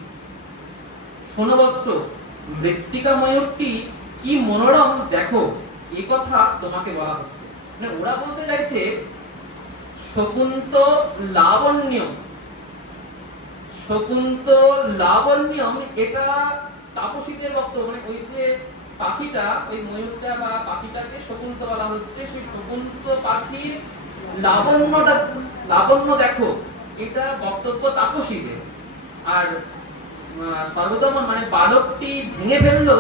শোনো বৎস, মৃত্তিকা ময়ূরটি কি মনোরম দেখো, এই কথা তোমাকে বলা হচ্ছে। মানে ওরা বলতে চাইছে শকুন্ত লাবণ্য, শকুন্ত লাবণ্যম এটা তাপসীদের বক্তব্য। মানে ওই যে পাখিটা, ওই ময়ূরটা বা পাখিটাকে শকুন্ত বলা হচ্ছে, সেই শকুন্ত পাখির লাবণ্য দেখো, এটা বক্তব্য তাপসীদের। আর সর্বদমন মানে বালকটি ভেঙে ফেললো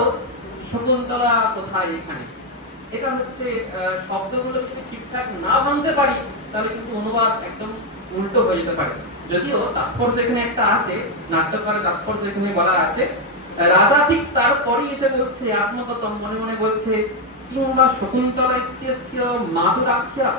শকুন্তলা কোথায় এখানে। এটা হচ্ছে শব্দগুলো যদি ঠিকঠাক না ভাঙতে পারি তাহলে কিন্তু অনুবাদ একদম উল্টো হয়ে যেতে পারে। যদিও তাৎপর্য এখানে একটা আছে, নাট্যকারের তাৎপর্য এখানে বলা আছে। রাজা ঠিক তারপরই এসে বলছে আত্মগতম মনে মনে বলছে কিংবা শকুন্তলা ইত্যস্য মাতুরাখ্যা,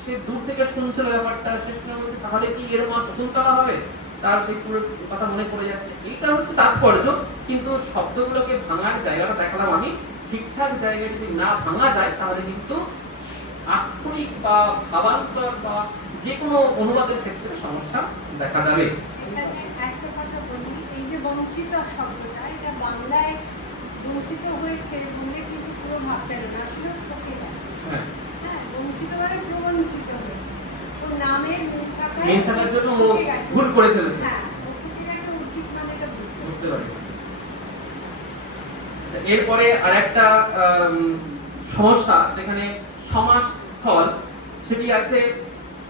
সে দূর থেকে শুনছিল ব্যাপারটা, সে শুনে বলছে তাহলে কি এর মা শকুন্তলা হবে, তার সেই পুরো কথা মনে পড়ে যাচ্ছে। এইটা হচ্ছে তাৎপর্য, কিন্তু শব্দগুলোকে ভাঙার জায়গাটা দেখালাম আমি। ঠিকঠাক জায়গায় যদি না ভাঙা যায় তাহলে কিন্তু আক্ষরিক বা ভাবান্তর বা যে কোনো অনুবাদের ক্ষেত্রে সমস্যা দেখা যাবে। এখানে একটা কথা বলি, এই যে বঞ্চিত শব্দটা এটা বাংলায় বঞ্চিত হয়েছে বলে কিন্তু পুরো ভাবতে হবে না, আসলে ঠকে গেছে। হ্যাঁ, বঞ্চিত মানে প্রবঞ্চিত হয়েছে, তো নামের মেন থাকার জন্য ও ভুল করে ফেলেছে। হ্যাঁ, ও ঠকে গেছে, উচিত মানে এটা বুঝতে পারি। এরপরে আরেকটা সমস্যা যেখানে সমাস স্থল, সেটি আছে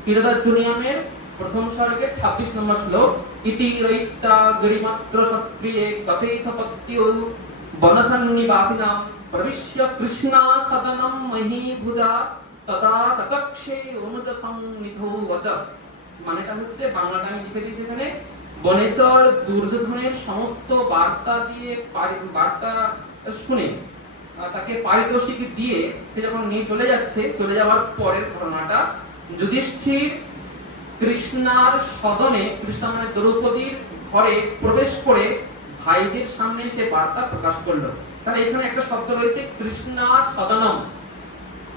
কিরদার্জুনিয়মের প্রথম সর্গের 26 নম্বর শ্লোক। ইতি রৈতা গরিমাত্র সত্রিয়ে কথিতপত্যৌ বনসন্নিবাসিনাম প্রবিশ্য কৃষ্ণা সদনম মহীভুজা তদা তচক্ষে অনুজ সংনিধৌ বচ। মানেটা হচ্ছে, বাংলাটা আমি লিখে দিয়েছি এখানে, বনেচর দুর্যোধনের সমস্ত বার্তা দিয়ে বার্তা শুনে তাকে পারিতোষিক দিয়ে সে যখন নিয়ে চলে যাচ্ছে, চলে যাওয়ার পরের ঘটনাটা যুধিষ্ঠির কৃষ্ণার সদনে, কৃষ্ণ মানে দ্রৌপদীর ঘরে প্রবেশ করে ভাইদের সামনে সে বার্তা প্রকাশ করলো। তাহলে এখানে একটা শব্দ রয়েছে কৃষ্ণা সদনম,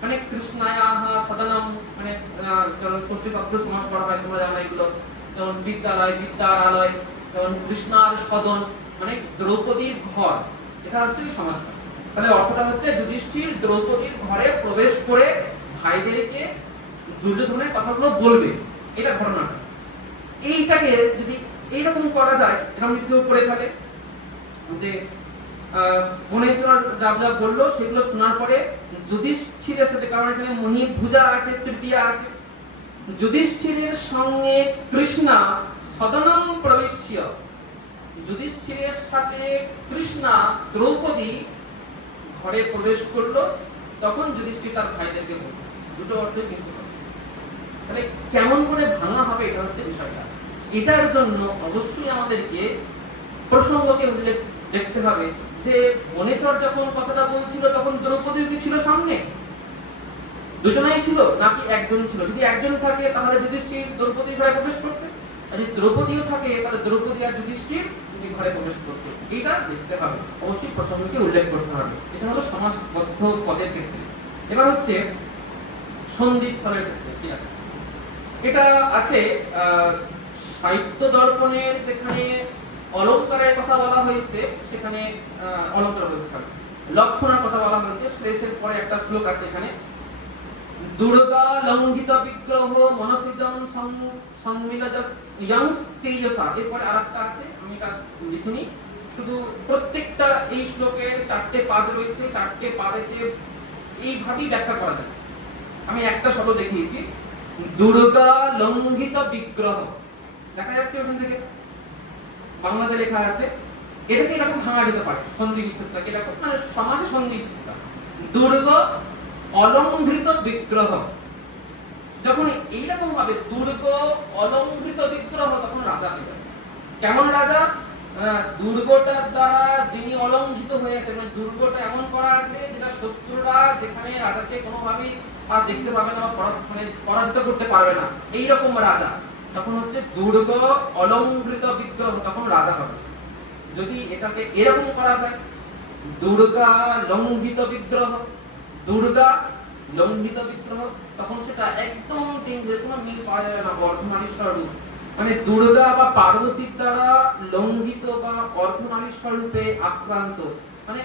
মানে কৃষ্ণায়াহ সদনম মানে ষষ্ঠী পত্র সমাস করা হয়, তোমরা জানো এগুলো, যেমন বিদ্যালয় বিদ্যালয়, যেমন কৃষ্ণার সদন মানে দ্রৌপদীর ঘর, এটা হচ্ছে সমাজটা। তাহলে অর্থটা হচ্ছে যুধিষ্ঠির দ্রৌপদীর ঘরে প্রবেশ করে ভাইদেরকে দুর্যোধনের কথাগুলো বলবে, এটা ঘটনাটা। এইটাকে যদি এইরকম করা যায়, এরকম কেউ করে ফেলে যে বনেচর যা যা বললো সেগুলো শোনার পরে যুধিষ্ঠিরের সাথে, কারণ এখানে মহীভুজা আছে, তৃতীয়া আছে, যুধিষ্ঠিরের সঙ্গে কৃষ্ণা সদনম প্রবিশ্য, যুধিষ্ঠিরের সাথে কৃষ্ণা দ্রৌপদী ঘরে প্রবেশ করলো, তখন যুধিষ্ঠির তার ভাইদেরকে বলছে। দুটো অর্থই কিন্তু তাহলে কেমন করে ভাঙা হবে এটা হচ্ছে বিষয়টা। এটার জন্য অবশ্যই আমাদেরকে প্রসঙ্গকে উল্লেখ দেখতে হবে যে বনেচর যখন কথাটা বলছিল তখন দ্রৌপদী কি ছিল সামনে? দুজনেই ছিল নাকি একজন ছিল? যদি একজন থাকে তাহলে যুধিষ্ঠির দ্রৌপদীর ঘরে প্রবেশ করছে, আর যদি দ্রৌপদীও থাকে তাহলে দ্রৌপদী আর যুধিষ্ঠির ঘরে প্রবেশ করছে। এইটা দেখতে হবে, অবশ্যই প্রসঙ্গকে উল্লেখ করতে হবে। এটা হলো সমাসবদ্ধ পদের ক্ষেত্রে। এবার হচ্ছে সন্ধিস্থলের ক্ষেত্রে। এটা আছে সাহিত্য দর্পণের, যেখানে অলঙ্কারের কথা বলা হয়েছে সেখানে অলঙ্কার বলছে, লক্ষণের কথা বলা হয়েছে। শ্লেষের পরে একটা শ্লোক আছে এখানে, দুর্গা লঙ্ঘিত বিগ্রহ মনসিজং সংমিলজস ইয়ংস তেজসা। এরপরে আরেকটা আছে, আমি এটা লিখিনি, শুধু প্রত্যেকটা এই শ্লোকের 4টে পাদ রয়েছে, 4টে পাদেতে এইভাবেই ব্যাখ্যা করা যায়। আমি একটা শব্দ দেখিয়েছি, দুর্গা লঙ্ঘিত বিগ্রহ, দেখা যাচ্ছে ওখান থেকে বাংলাতে লেখা আছে। এটাকে এরকম ভাঙা যেতে পারে, সন্ধি বিচ্ছেদটাকে এরকম, মানে সমাসে সন্ধি বিচ্ছেদটা। দুর্গ অলঙ্ঘৃত বিগ্রহ, যখন এইরকম ভাবে দুর্গ অলঙ্ঘৃত বিগ্রহ, তখন রাজা হয়ে যাবে। কেমন রাজা? দুর্গটার দ্বারা যিনি অলঙ্ঘিত হয়েছে, মানে দুর্গটা এমন করা আছে যেটা শত্রুরা যেখানে রাজাকে কোনোভাবেই আর দেখতে পাবে না, মানে পরাজিত করতে পারবে না, এইরকম রাজা। তখন হচ্ছে দুর্গ অলঙ্ঘৃত বিগ্রহ, তখন রাজা হবে। যদি এটাকে এরকম করা যায়, দুর্গা লঙ্ঘিত বিগ্রহ, দুর্গা লঙ্ঘিত বিগ্রহ, তখন সেটা একদম চেঞ্জ হয়ে কোনো মিল পাওয়া যাবে না অর্ধনারীশ্বর রূপ। মানে দুর্গা বা পার্বতীর দ্বারা লঙ্ঘিত বা অর্ধনারীশ্বর রূপে আক্রান্ত, মানে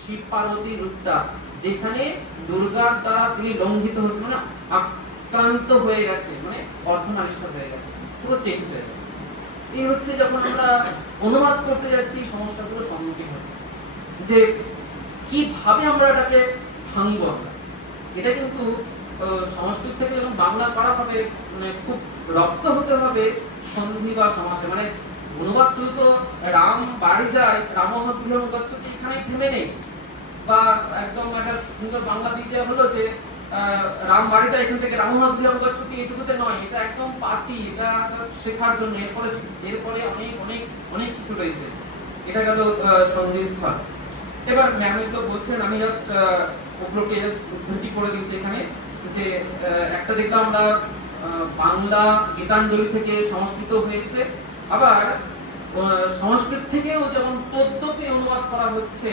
শিব পার্বতীর রূপটা যেখানে দুর্গার দ্বারা তিনি লঙ্ঘিত হচ্ছে, মানে আক্রান্ত হয়ে গেছে, মানে অর্ধনারীশ্বর হয়ে গেছে, পুরো চেঞ্জ হয়ে গেছে। এই হচ্ছে যখন আমরা অনুবাদ করতে যাচ্ছি সমস্যাগুলো সম্মুখীন হচ্ছে, যে কিভাবে আমরা এটাকে ভাঙবো। আমরা এটা কিন্তু সংস্কৃত থেকে যখন বাংলা করা হবে, মানে খুব রপ্ত হতে হবে সন্ধি বা সমাসে। মানে অনুবাদ শুধু তো রাম বাড়ি যায় রামহ গৃহং গচ্ছতি এখানে থেমে নেই, বা একদম একটা সুন্দর বাংলা দিয়ে দেওয়া হলো যে রাম বাড়ি যায় এখান থেকে রামহ গৃহং গচ্ছতি, এটুকুতে নয়। এটা একদম পার্টি, এটা শেখার জন্য। এরপরে অনেক অনেক অনেক কিছু রয়েছে। এটা গেল সন্ধিস্থল। এবার ম্যাম তো বলছেন, আমি জাস্ট ওগুলোকে উদ্ধৃতি করে দিচ্ছি এখানে, যে একটা দেখলাম আমরা বাংলা গীতাঞ্জলি থেকে সংস্কৃত হয়েছে, আবার সংস্কৃত থেকেও যেমন পদ্যতে অনুবাদ করা হচ্ছে,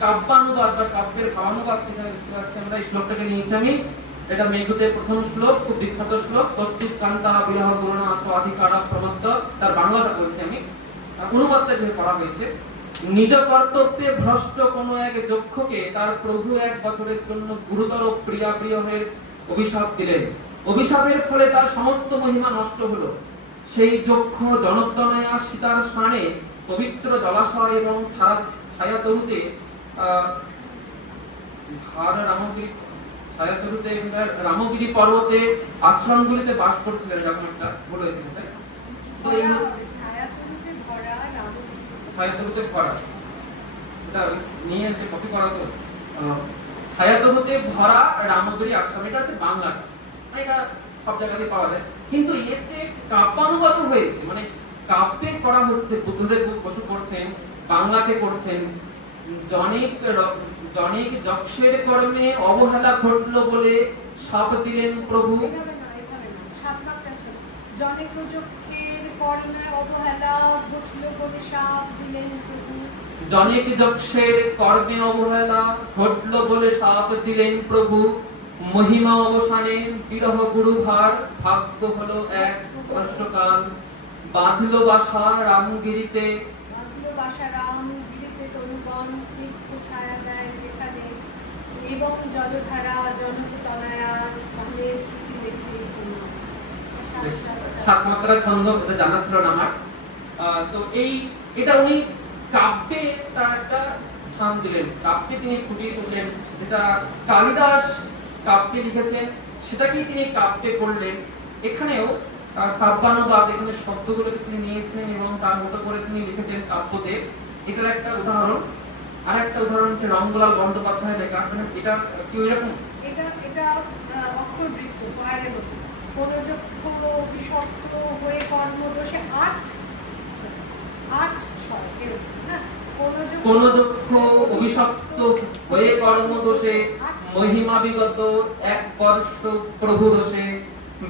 কাব্যানুবাদ বা কাব্যের ভাবানুবাদ সেখানে দেখতে পাচ্ছি আমরা। এই শ্লোকটাকে নিয়েছি আমি, এটা মেঘদূতের প্রথম শ্লোক, খুব বিখ্যাত শ্লোক, কশ্চিৎ কান্তা বিরহ করুণা স্বাধিকারা প্রমত্ত, তার বাংলাটা বলছি আমি, অনুবাদটা যে করা হয়েছে। নিজ কর্তব্যে ভ্রষ্ট কোন এক যক্ষকে তার প্রভু 1 বছরের জন্য গুরুতর প্রিয়াপ্রিয়ের অভিশাপ দিলেন। অভিশাপের ফলে তার সমস্ত মহিমা নষ্ট হলো। সেই যক্ষ জনতনয়া সীতার স্নানে পবিত্র জলাশয় এবং ছায়াতরুতে রামগিরি পর্বতে আশ্রমগুলিতে বাস করছিলেন, এরকম একটা বলেছে। ছায়াতরুতে ভরা, এটা নিয়ে এসে কপি করা তো, ছায়াতরুতে ভরা রামগিরি আশ্রম, এটা হচ্ছে বাংলাটা, এটা সব জায়গাতে পাওয়া যায়। কিন্তু এর যে কাব্যানুবাদ হয়েছে, মানে কাব্যে করা হচ্ছে, বুদ্ধদেব বসু করছেন, বাংলাতে করছেন। জনেক যক্ষের কর্মে অবহেলা ঘটলো বলে শাপ দিলেন প্রভু। জনেক যক্ষের কর্মে অবহেলা ঘটলো বলে শাপ দিলেন প্রভু। জনেক যক্ষের কর্মে অবহেলা ঘটলো বলে শাপ দিলেন প্রভু। মহিমা অবসানে বিরহ গুরুভার ভাগ্য হলো 1 বর্ষকাল। বাঁধলো বাসা রামগিরিতে, তরুগণ স্নিগ্ধ ছায়া দেয় যেখানে, এবং জলধারা জনতনয়ার স্থানে স্মৃতি লেখে। সাত মাত্রা ছন্দ, এটা জানা ছিল না আমার। তো এটা উনি কাব্যে তার একটা স্থান দিলেন, কাব্যে তিনি ফুটিয়ে তুললেন। যেটা কালিদাস কাব্যে লিখেছেন সেটাকেই তিনি কাব্যে করলেন। এখানেও কাব্যানুবাদ, এখানে শব্দগুলোকে তিনি নিয়েছেন এবং তার মতো করে তিনি লিখেছেন কাব্যতে। এটার একটা উদাহরণ। আর একটা উদাহরণ হচ্ছে রঙ্গলাল বন্দ্যোপাধ্যায় লেখা, এটা কি এরকম, এটা অক্ষর বৃত্ত পাহাড়ের মতো, কোন যক্ষ অভিশপ্ত হয়ে কর্মদোষে 8-6 এরকম, না, কোন যক্ষ অভিশপ্ত হয়ে কর্মদোষে মহিমা বিগত এক বর্ষ প্রভু রসে,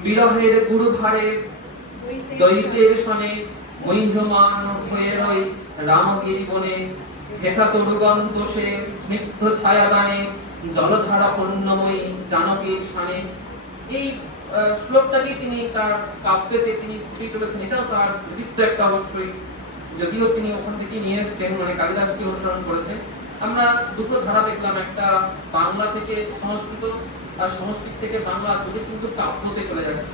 বিরহের গুরু ভারে দৈতের সনে, মহিমান হয়ে রই রামগিরি বনে, হেঠা তরুগম দোষে স্নিগ্ধ ছায়াদানে, জলধারা পূর্ণময়ী জানকীর শানে। এই শ্লোকটাকে তিনি তার কাব্যেতে তিনি ফুটিয়ে তুলেছেন। এটাও তার কৃতিত্ব একটা অবশ্যই, যদিও তিনি ওখান থেকে নিয়ে এসছেন, মানে কালিদাসকে অনুসরণ করেছেন। আমরা দুটো ধারা দেখলাম, একটা বাংলা থেকে সংস্কৃত আর সংস্কৃত থেকে বাংলা, দুটো কিন্তু কাব্যতে চলে যাচ্ছে।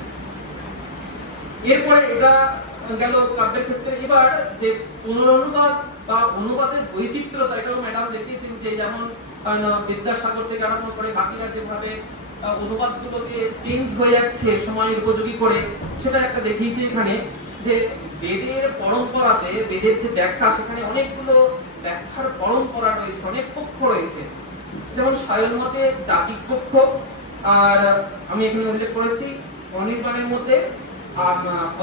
এরপরে এটা গেল কাব্যের ক্ষেত্রে। এবার যে পুনরনুবাদ বা অনুবাদের বৈচিত্র্যতা, এটাও ম্যাডাম দেখিয়েছেন যে যেমন বিদ্যাসাগর থেকে আরম্ভ করে বাকিরা যেভাবে অনুবাদগুলোকে চেঞ্জ হয়ে যাচ্ছে সময়ের উপযোগী করে, সেটা একটা দেখিয়েছি এখানে। যে বেদের পরম্পরাতে, বেদের যে ব্যাখ্যা, সেখানে অনেকগুলো ব্যাখ্যার পরম্পরা রয়েছে, অনেক পক্ষ রয়েছে। যেমন সায়ন মতে জাতিক পক্ষ, আর আমি এখানে উল্লেখ করেছি অনির্বাণের মধ্যে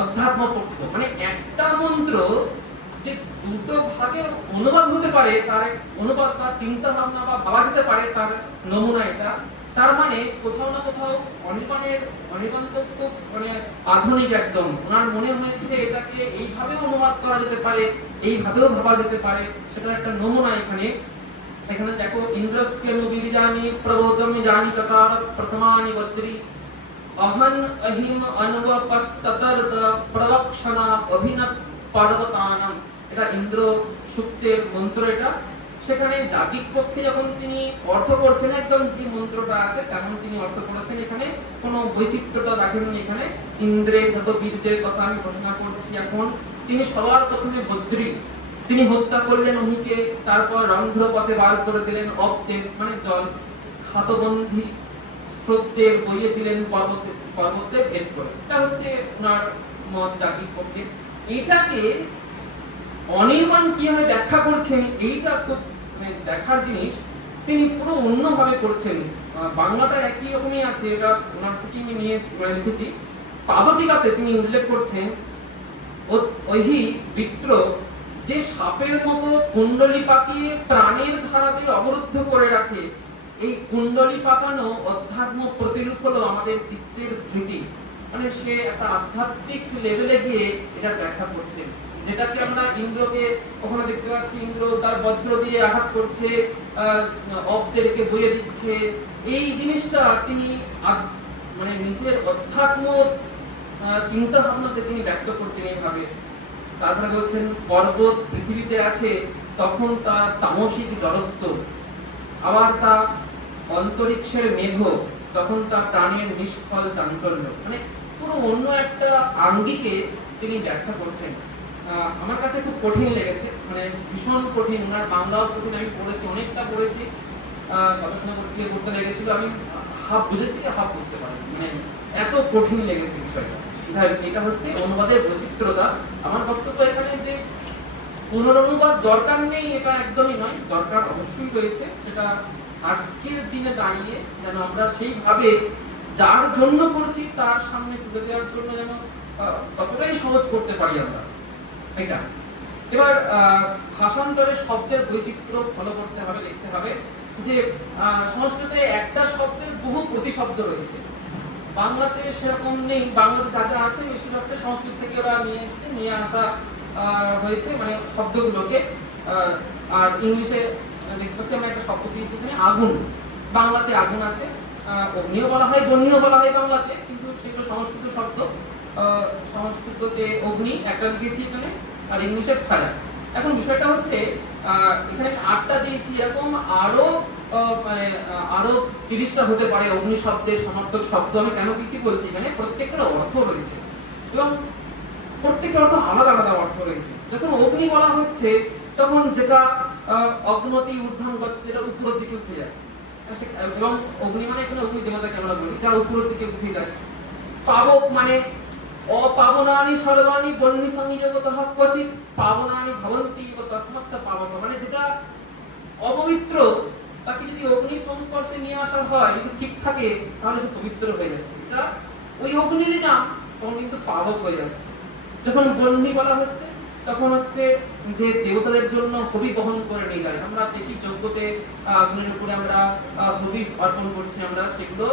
অধ্যাত্ম পক্ষ। মানে একটা মন্ত্র যে দুটো ভাগে অনুবাদ হতে পারে, তার অনুবাদ বা চিন্তা ভাবনা বা ভাবা যেতে পারে, তার নমুনা এটা। তার মানে কোথাও না কোথাও অনির্বাণ তো খুব মানে আধুনিক একদম, ওনার মনে হয়েছে এটাকে এইভাবে অনুবাদ করা যেতে পারে, এইভাবেও ভাবা যেতে পারে, সেটা একটা নমুনা এখানে। এখানে দেখো, ইন্দ্রস্য মুবিজানি প্রবোচমি জানি চকার প্রথমানি বজ্রি, অহন অহিম অনবপস্ততর্দ প্রবক্ষণা অভিনত পর্বতানাম। এটা ইন্দ্র সূক্তের মন্ত্র এটা। সেখানে জাতিক পক্ষে যখন তিনি অর্থ করছেন, একদম যে মন্ত্রটা আছে তেমন তিনি অর্থ করেছেন, এখানে কোনো বৈচিত্র্যতা রাখেননি। এখানে ইন্দ্রের যত বীর্যের কথা আমি ঘোষণা করছি এখন, তিনি সবার প্রথমে বজ্রী, তিনি হত্যা করলেন অহিকে, তারপর রন্ধ্র পথে বার করে দিলেন অব্দের মানে জল, খাতবন্ধী স্রোতের বইয়ে দিলেন পর্বতে ভেদ করে। এটা হচ্ছে ওনার মত জাতিক পক্ষে। এটাকে অনির্বাণ কিভাবে ব্যাখ্যা করছেন, এইটা খুব দেখার জিনিস। তিনি পুরো অন্যভাবে করছেন। বাংলাটা একই রকমই আছে, এটা ওনার থেকে আমি নিয়ে লিখেছি। পাদটিকাতে তিনি উল্লেখ করছেন, ওহি বিত্র যে সাপের মতো কুণ্ডলী পাকিয়ে প্রাণের ধারাদের অবরুদ্ধ করে রাখে, এই কুণ্ডলী পাকানো অধ্যাত্ম প্রতিরূপ হলো আমাদের চিত্তের ধৃতি। মানে সে একটা আধ্যাত্মিক লেভেলে গিয়ে এটা ব্যাখ্যা করছেন। যেটাকে আমরা ইন্দ্রকে ওখানে দেখতে পাচ্ছি, ইন্দ্র তার বজ্র দিয়ে আঘাত করছে, অব্দেরকে বইয়ে দিচ্ছে, এই জিনিসটা তিনি মানে নিজের অধ্যাত্ম চিন্তা ভাবনাতে তিনি ব্যক্ত করছেন এইভাবে। তারপরে বলছেন, পর্বত পৃথিবীতে আছে তখন তা তামসিক জড়ত্ব, আবার তা অন্তরিক্ষের মেঘ, তখন তা প্রাণের নিষ্ফল চাঞ্চল্য। মানে পুরো অন্য একটা আঙ্গিকে তিনি ব্যাখ্যা করছেন। আমার কাছে খুব কঠিন লেগেছে, মানে ভীষণ কঠিন। ওনার বাংলাও কঠিন, আমি পড়েছি, অনেকটা পড়েছি, গবেষণা করতে লেগেছিল। আমি হাফ বুঝেছি, হাফ বুঝতে পারিনি, মানে এত কঠিন লেগেছে বিষয়টা। এটা হচ্ছে অনুবাদের বৈচিত্র্যতা। আমার বক্তব্য এখানে যে পুনরনুবাদ দরকার নেই এটা একদমই নয়, দরকার অবশ্যই রয়েছে। সেটা আজকের দিনে দাঁড়িয়ে যেন আমরা সেইভাবে যার জন্য করছি তার সামনে তুলে দেওয়ার জন্য যেন ততটাই সহজ করতে পারি আমরা এটা। এবার ভাষান্তরে শব্দের বৈচিত্র্য ফলো করতে হবে, দেখতে হবে যে সংস্কৃতে একটা শব্দের বহু প্রতিশব্দ রয়েছে, বাংলাতে সেরকম নেই। বাংলাতে যা যা আছে বেশিরভাগটা সংস্কৃত থেকে ওরা নিয়ে আসা হয়েছে, মানে শব্দগুলোকে। আর ইংলিশে দেখতে পাচ্ছি আমরা একটা শব্দ দিয়েছি এখানে, আগুন। বাংলাতে আগুন আছে, অগ্নিও বলা হয়, গণ্যও বলা হয় বাংলাতে, কিন্তু সেগুলো সংস্কৃত শব্দ। সংস্কৃততে অগ্নি একটা লিখেছি এখানে, আর ইংলিশে ফায়ার। এখন বিষয়টা হচ্ছে এখানে 8টা দিয়েছি, এরকম আরো মানে আরো 30টা হতে পারে অগ্নি শব্দের সমার্থক শব্দ। আমি কেন কিছু বলছি, এখানে প্রত্যেকটার অর্থ রয়েছে এবং প্রত্যেকটা অর্থ আলাদা আলাদা অর্থ রয়েছে। যখন অগ্নি বলা হচ্ছে তখন যেটা অগ্নতি ঊর্ধ্বং গচ্ছতি, যেটা উপরের দিকে উঠে যাচ্ছে, এবং অগ্নি মানে এখানে অগ্নি দেবতাকে আমরা বলি, যা উপরের দিকে উঠে যায়। পাবক মানে অপাবনানি সর্বাণি বন্যি সংযোগতঃ ক্বচিৎ পাবনানি ভবন্তি তস্মাৎ স পাবক। মানে যেটা অপবিত্র তাকে যদি অগ্নি সংস্পর্শে নিয়ে আসা হয়, যদি ঠিক থাকে, তাহলে সে পবিত্র হয়ে যাচ্ছে। এটা ওই অগ্নিরই নাম, তখন কিন্তু পাবক হয়ে যাচ্ছে। যখন বন্যি বলা হচ্ছে তখন হচ্ছে যে দেবতাদের জন্য হবি বহন করে নিয়ে যায়। আমরা দেখি যজ্ঞতে আগুনের উপরে আমরা হবি অর্পণ করছি আমরা, সেগুলো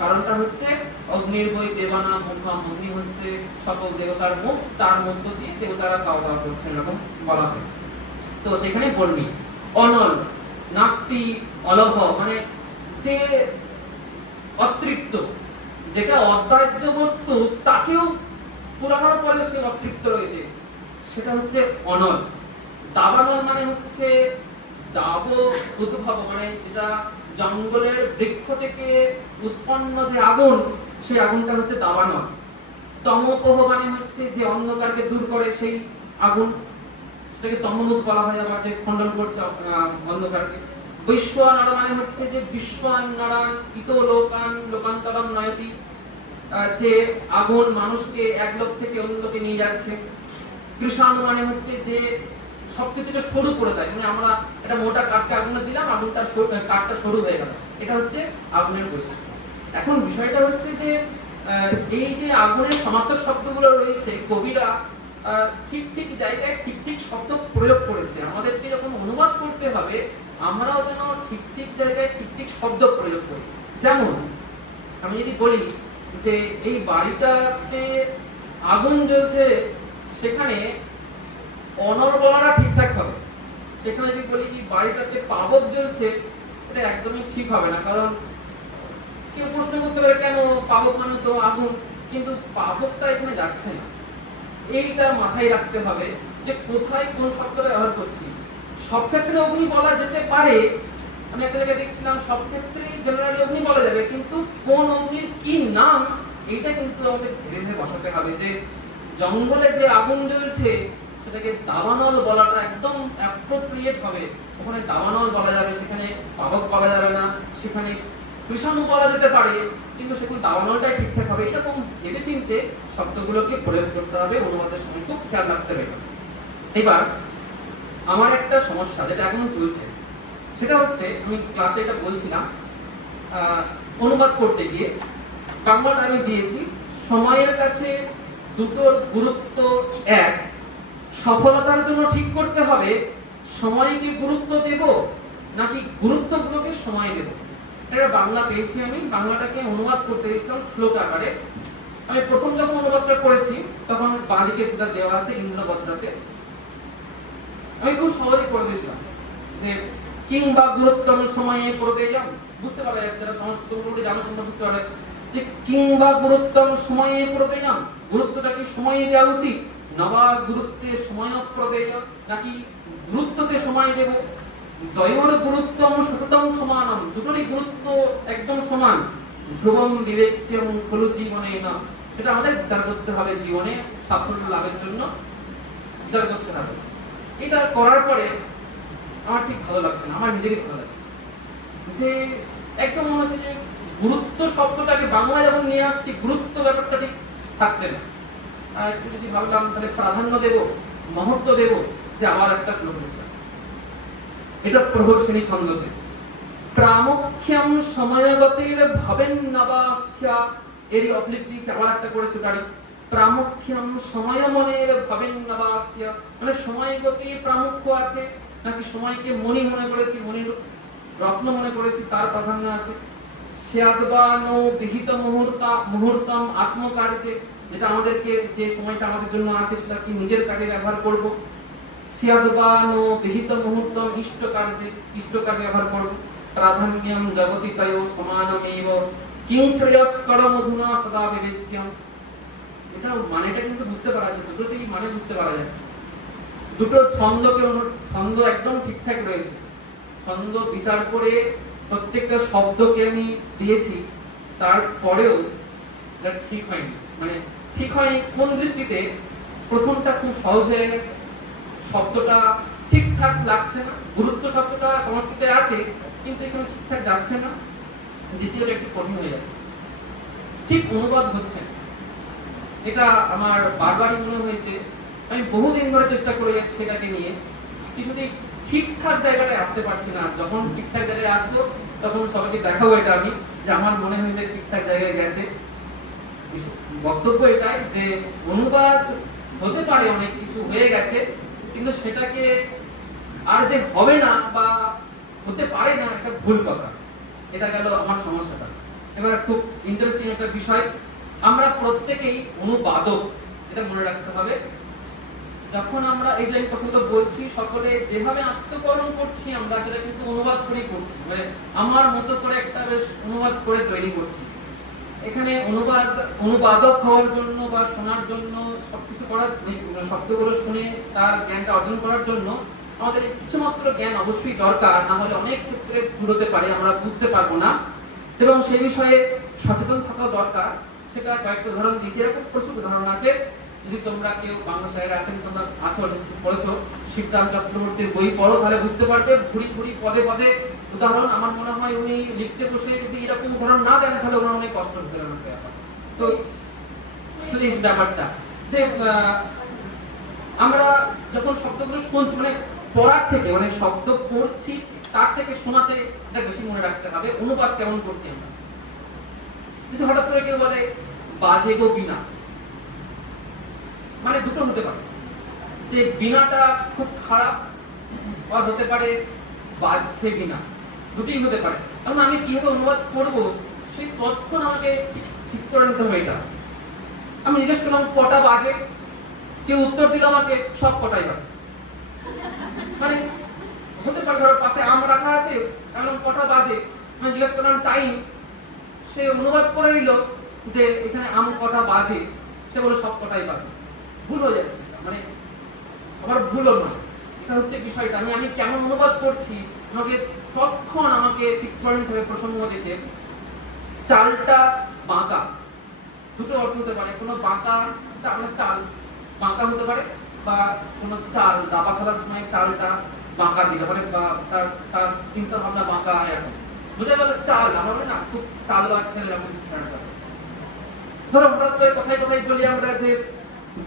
কারণটা হচ্ছে অগ্নির বই দেবানা মুখম, অগ্নি হচ্ছে সকল দেবতার মুখ, তার মধ্য দিয়ে দেবতারা খাওয়া দাওয়া করছেন, এরকম বলা হয়। তো সেখানে বর্ণি অনল নাস্তি অলহ, মানে যে অতৃপ্ত, যেটা অগ্রাহ্য বস্তু তাকেও পুরানোর পরে সে অতৃপ্ত রয়েছে, সেটা হচ্ছে অনল। দাবানল মানে হচ্ছে দাব উদ্ভব, মানে যেটা জঙ্গলের বৃক্ষ থেকে উৎপন্ন যে আগুন, সেই আগুনটা হচ্ছে দাবানল। তমোপহ মানে হচ্ছে যে অন্ধকারকে দূর করে সেই আগুন, সেটাকে তমোমুখ বলা হয়, আবার যে খণ্ডন করছে অন্ধকারকে। বৈশ্বানর মানে হচ্ছে যে বিশ্বান্নরান ইতো লোকান লোকান্তরম নয়তি, যে আগুন মানুষকে এক লোক থেকে অন্য লোকে নিয়ে যাচ্ছে। কৃষাণু মানে হচ্ছে যে সবকিছুকে সরু করে দেয়, মানে আমরা একটা মোটা কাঠকে আগুনে দিলাম, আগুনটা কাঠটা সরু হয়ে গেল, এটা হচ্ছে আগুনের বৈশিষ্ট্য। এখন বিষয়টা হচ্ছে যে এই যে আগুনের সমার্থক শব্দগুলো রয়েছে, কবিরা ঠিক ঠিক জায়গায় ঠিক ঠিক শব্দ প্রয়োগ করেছে। আমাদেরকে যখন অনুবাদ করতে হবে, আমরাও যেন ঠিক ঠিক জায়গায় ঠিক ঠিক শব্দ প্রয়োগ করি। যেমন আমি যদি বলি যে এই বাড়িটাতে আগুন জ্বলছে, সেখানে অনর বলাটা ঠিকঠাক হবে। সেখানে যদি বলি যে বাড়িটাতে পাবক জ্বলছে, এটা একদমই ঠিক হবে না। কারণ কেউ প্রশ্ন করতে পারে কেন, পাবক মানে তো আগুন, কিন্তু পাবকটা এখানে যাচ্ছে না। এইটা মাথায় রাখতে হবে যে কোথায় কোন শব্দটা ব্যবহার করছি। সব ক্ষেত্রে অগ্নি বলা যেতে পারে, আমি একটা জায়গায় দেখছিলাম সব ক্ষেত্রে জেনারেলি অগ্নি বলা যাবে, কিন্তু কোন অগ্নির কি নাম এইটা কিন্তু আমাদের ভেবে ভেবে বসাতে হবে। যে জঙ্গলে যে আগুন জ্বলছে সেটাকে দাবানল বলাটা একদম অ্যাপ্রোপ্রিয়েট হবে। ওখানে দাবানল বলা যাবে, সেখানে পাবক বলা যাবে না, সেখানে কৃষাণু বলা যেতে পারে, কিন্তু সেখানে দাবানলটাই ঠিকঠাক হবে। এরকম ভেবে চিন্তে শব্দগুলোকে প্রয়োগ করতে হবে, অনুবাদের সময় খুব খেয়াল রাখতে হবে। এবার আমার একটা সমস্যা যেটা এখনো চলছে, সেটা হচ্ছে আমি ক্লাসে এটা বলছিলাম, অনুবাদ করতে গিয়ে বাংলাটা আমি দিয়েছি সময়ের কাছে দুটোর গুরুত্ব এক, সফলতার জন্য ঠিক করতে হবে সময়কে গুরুত্ব দেব নাকি গুরুত্বগুলোকে সময় দেব। এটা বাংলা পেয়েছি, আমি বাংলাটাকে অনুবাদ করতে দিয়েছিলাম শ্লোক আকারে। আমি প্রথম যখন অনুবাদটা করেছি তখন বাঁদিকে যেটা দেওয়া আছে ইন্দ্রবজ্রাতে, আমি খুব সহজে করে দিয়েছিলাম যে কিংবা গুরুত্তম সময়ে পড়তে যান, বুঝতে পারা যাচ্ছে যারা সংস্কৃত মোটামুটি জানো তোমরা বুঝতে পারে যে কিংবা গুরুত্তম সময়ে পড়তে যান, গুরুত্বটা কি সময়ে দেওয়া উচিত, নবা গুরুত্বে সময় পড়তে যান নাকি গুরুত্বতে সময় দেব। দ্বয়োর গুরুত্বম সততম সমানম, দুটোরই গুরুত্ব একদম সমান। ধ্রুবম বিবেচ্যম খলু জীবনে না, সেটা আমাদের বিচার করতে হবে, জীবনে সাফল্য লাভের জন্য বিচার করতে হবে। এটা করার পরে আমার ঠিক ভালো লাগছে না, আমার নিজেরই ভালো লাগছে যে একদম মনে হচ্ছে যে গুরুত্ব শব্দটাকে বাংলায় যখন নিয়ে আসছি, গুরুত্ব ব্যাপারটা ঠিক থাকছে না। আর একটু যদি ভাবলাম তাহলে প্রাধান্য দেব, মহত্ব দেব, যে আবার একটা শ্লোক লিখলাম, এটা প্রহর শ্রেণী ছন্দতে। প্রামুখ্যম সময়গতির ভাবেন নবাস্যা, এরই অবলিপ্তি আবার একটা করেছে তারই প্রামুখ্যম সময় মনের ভাবেন নবাস্যা, মানে সময় গতি প্রামুখ্য আছে নাকি সময়কে মণি মনে করেছি, মণির রত্ন মনে করেছি, তার প্রাধান্য আছে। স্যাদবানো বিহিত মুহূর্তম আত্মকার্যে, যেটা আমাদেরকে যে সময়টা আমাদের জন্য আছে সেটা কি নিজের কাজে ব্যবহার করব। স্যাদবানো বিহিত মুহূর্তম ইষ্ট কার্যে, ইষ্ট কাজে ব্যবহার করব। প্রাধান্যম জগতিতয় সমানমেব কিং শ্রেয়স্কর মধুনা সদা বিবেচ্যম, এটা মানেটা কিন্তু বুঝতে পারা যাচ্ছে, দুটোতেই মানে বুঝতে পারা যাচ্ছে। দুটো ছন্দ একদম ঠিকঠাক রয়েছে, ছন্দ বিচার করে প্রত্যেকটা শব্দকে আমি দিয়েছি, তারপরেও এটা ঠিক হয়নি। মানে ঠিক হয়নি কোন দৃষ্টিতে, প্রথমটা খুব সহজ হয়ে গেছে, শব্দটা ঠিকঠাক লাগছে না, গুরুত্ব শব্দটা সংস্কৃতে আছে কিন্তু এখানে ঠিকঠাক যাচ্ছে না। দ্বিতীয়টা একটু কঠিন হয়ে যাচ্ছে, ঠিক অনুবাদ হচ্ছে না। এটা আমার বারবারই মনে হয়েছে, আমি বহুদিন ধরে চেষ্টা করে যাচ্ছি এটাকে নিয়ে, কিছুতেই ঠিকঠাক জায়গাটায় আসতে পারছি না। যখন ঠিকঠাক জায়গায় আসবো তখন সবাইকে দেখাবো এটা আমি, যে আমার মনে হয়েছে ঠিকঠাক জায়গায় গেছে। বক্তব্য এটাই যে অনুবাদ হতে পারে অনেক কিছু হয়ে গেছে, কিন্তু সেটাকে আর যে হবে না বা হতে পারে না এটা ভুল কথা। এটা গেল আমার সমস্যাটা। এবার খুব ইন্টারেস্টিং একটা বিষয়, আমরা প্রত্যেকেই অনুবাদক, এটা মনে রাখতে হবে। যখন আমরা এই যে কথা তো বলছি, সকলে যেভাবে আত্মকরণ করছি আমরা সেটা কিন্তু অনুবাদ করেই করছি, মানে আমার মতো করে একটা বেশ অনুবাদ করে তৈরি করছি। এখানে অনুবাদক হওয়ার জন্য বা শোনার জন্য সবকিছু করার, শব্দগুলো শুনে তার জ্ঞানটা অর্জন করার জন্য আমাদের কিছুমাত্র জ্ঞান অবশ্যই দরকার, না হলে অনেক ক্ষেত্রে ভুল হতে পারে, আমরা বুঝতে পারবো না, এবং সে বিষয়ে সচেতন থাকা দরকার। সেটা কয়েকটা উদাহরণ দিয়েছি, এরকম প্রচুর উদাহরণ আছে। যদি তোমরা কেউ বাংলা সাহিত্যে আছেন, তোমরা আছো, পড়েছো, শিবরাম চক্রবর্তীর বই পড়ো, তাহলে বুঝতে পারবে ঘুরি ঘুরি পদে পদে উদাহরণ। আমার মনে হয় উনি লিখতে বসে যদি এরকম উদাহরণ না দেন তাহলে ওনার অনেক কষ্ট হতে পারে। তো শ্লেষ ব্যাপারটা যে আমরা যখন শব্দগুলো শুনছি, মানে পড়ার থেকে, মানে শব্দ পড়ছি তার থেকে শোনাতে এটা বেশি মনে রাখতে হবে অনুবাদ কেমন করছি আমরা। যদি হঠাৎ করে কেউ বলে বাজে গো বিনা, মানে দুটো হতে পারে, যে বিনাটা খুব খারাপ, আর হতে পারে বাজছে বিনা, দুটোই হতে পারে। কারণ আমি কিভাবে অনুবাদ করব সেই তৎক্ষণ আমাকে ঠিক করে নিতে হবে। এটা আমি জিজ্ঞেস করলাম কটা বাজে, কেউ উত্তর দিল আমাকে সব কটাই বাজে। মানে হতে পারে ধরো পাশে আম রাখা আছে, কারণ কটা বাজে, আমি জিজ্ঞেস করলাম টাইম, সে অনুবাদ করে নিল যে এখানে আম কটা বাজে, সে বলে সব কটাই বাজে। ভুল হয়ে যাচ্ছে, মানে আবার ভুলও নয়, এটা হচ্ছে বিষয়টা। আমি কেমন অনুবাদ করছি আমাকে তৎক্ষণ আমাকে ঠিক করে নিতে হবে। প্রসঙ্গ দিতে চালটা বাঁকা, দুটো অর্থ হতে পারে, কোনো বাঁকা চাল বাঁকা হতে পারে, বা কোনো চাল দাবা খেলার সময় চালটা বাঁকা দিলে মানে তার চিন্তা ভাবনা বাঁকা এরকম বোঝা গেল চাল, আমার না খুব চাল বাচ্চা এরকম। ধরো হঠাৎ করে কথায় কথায় বলি আমরা যে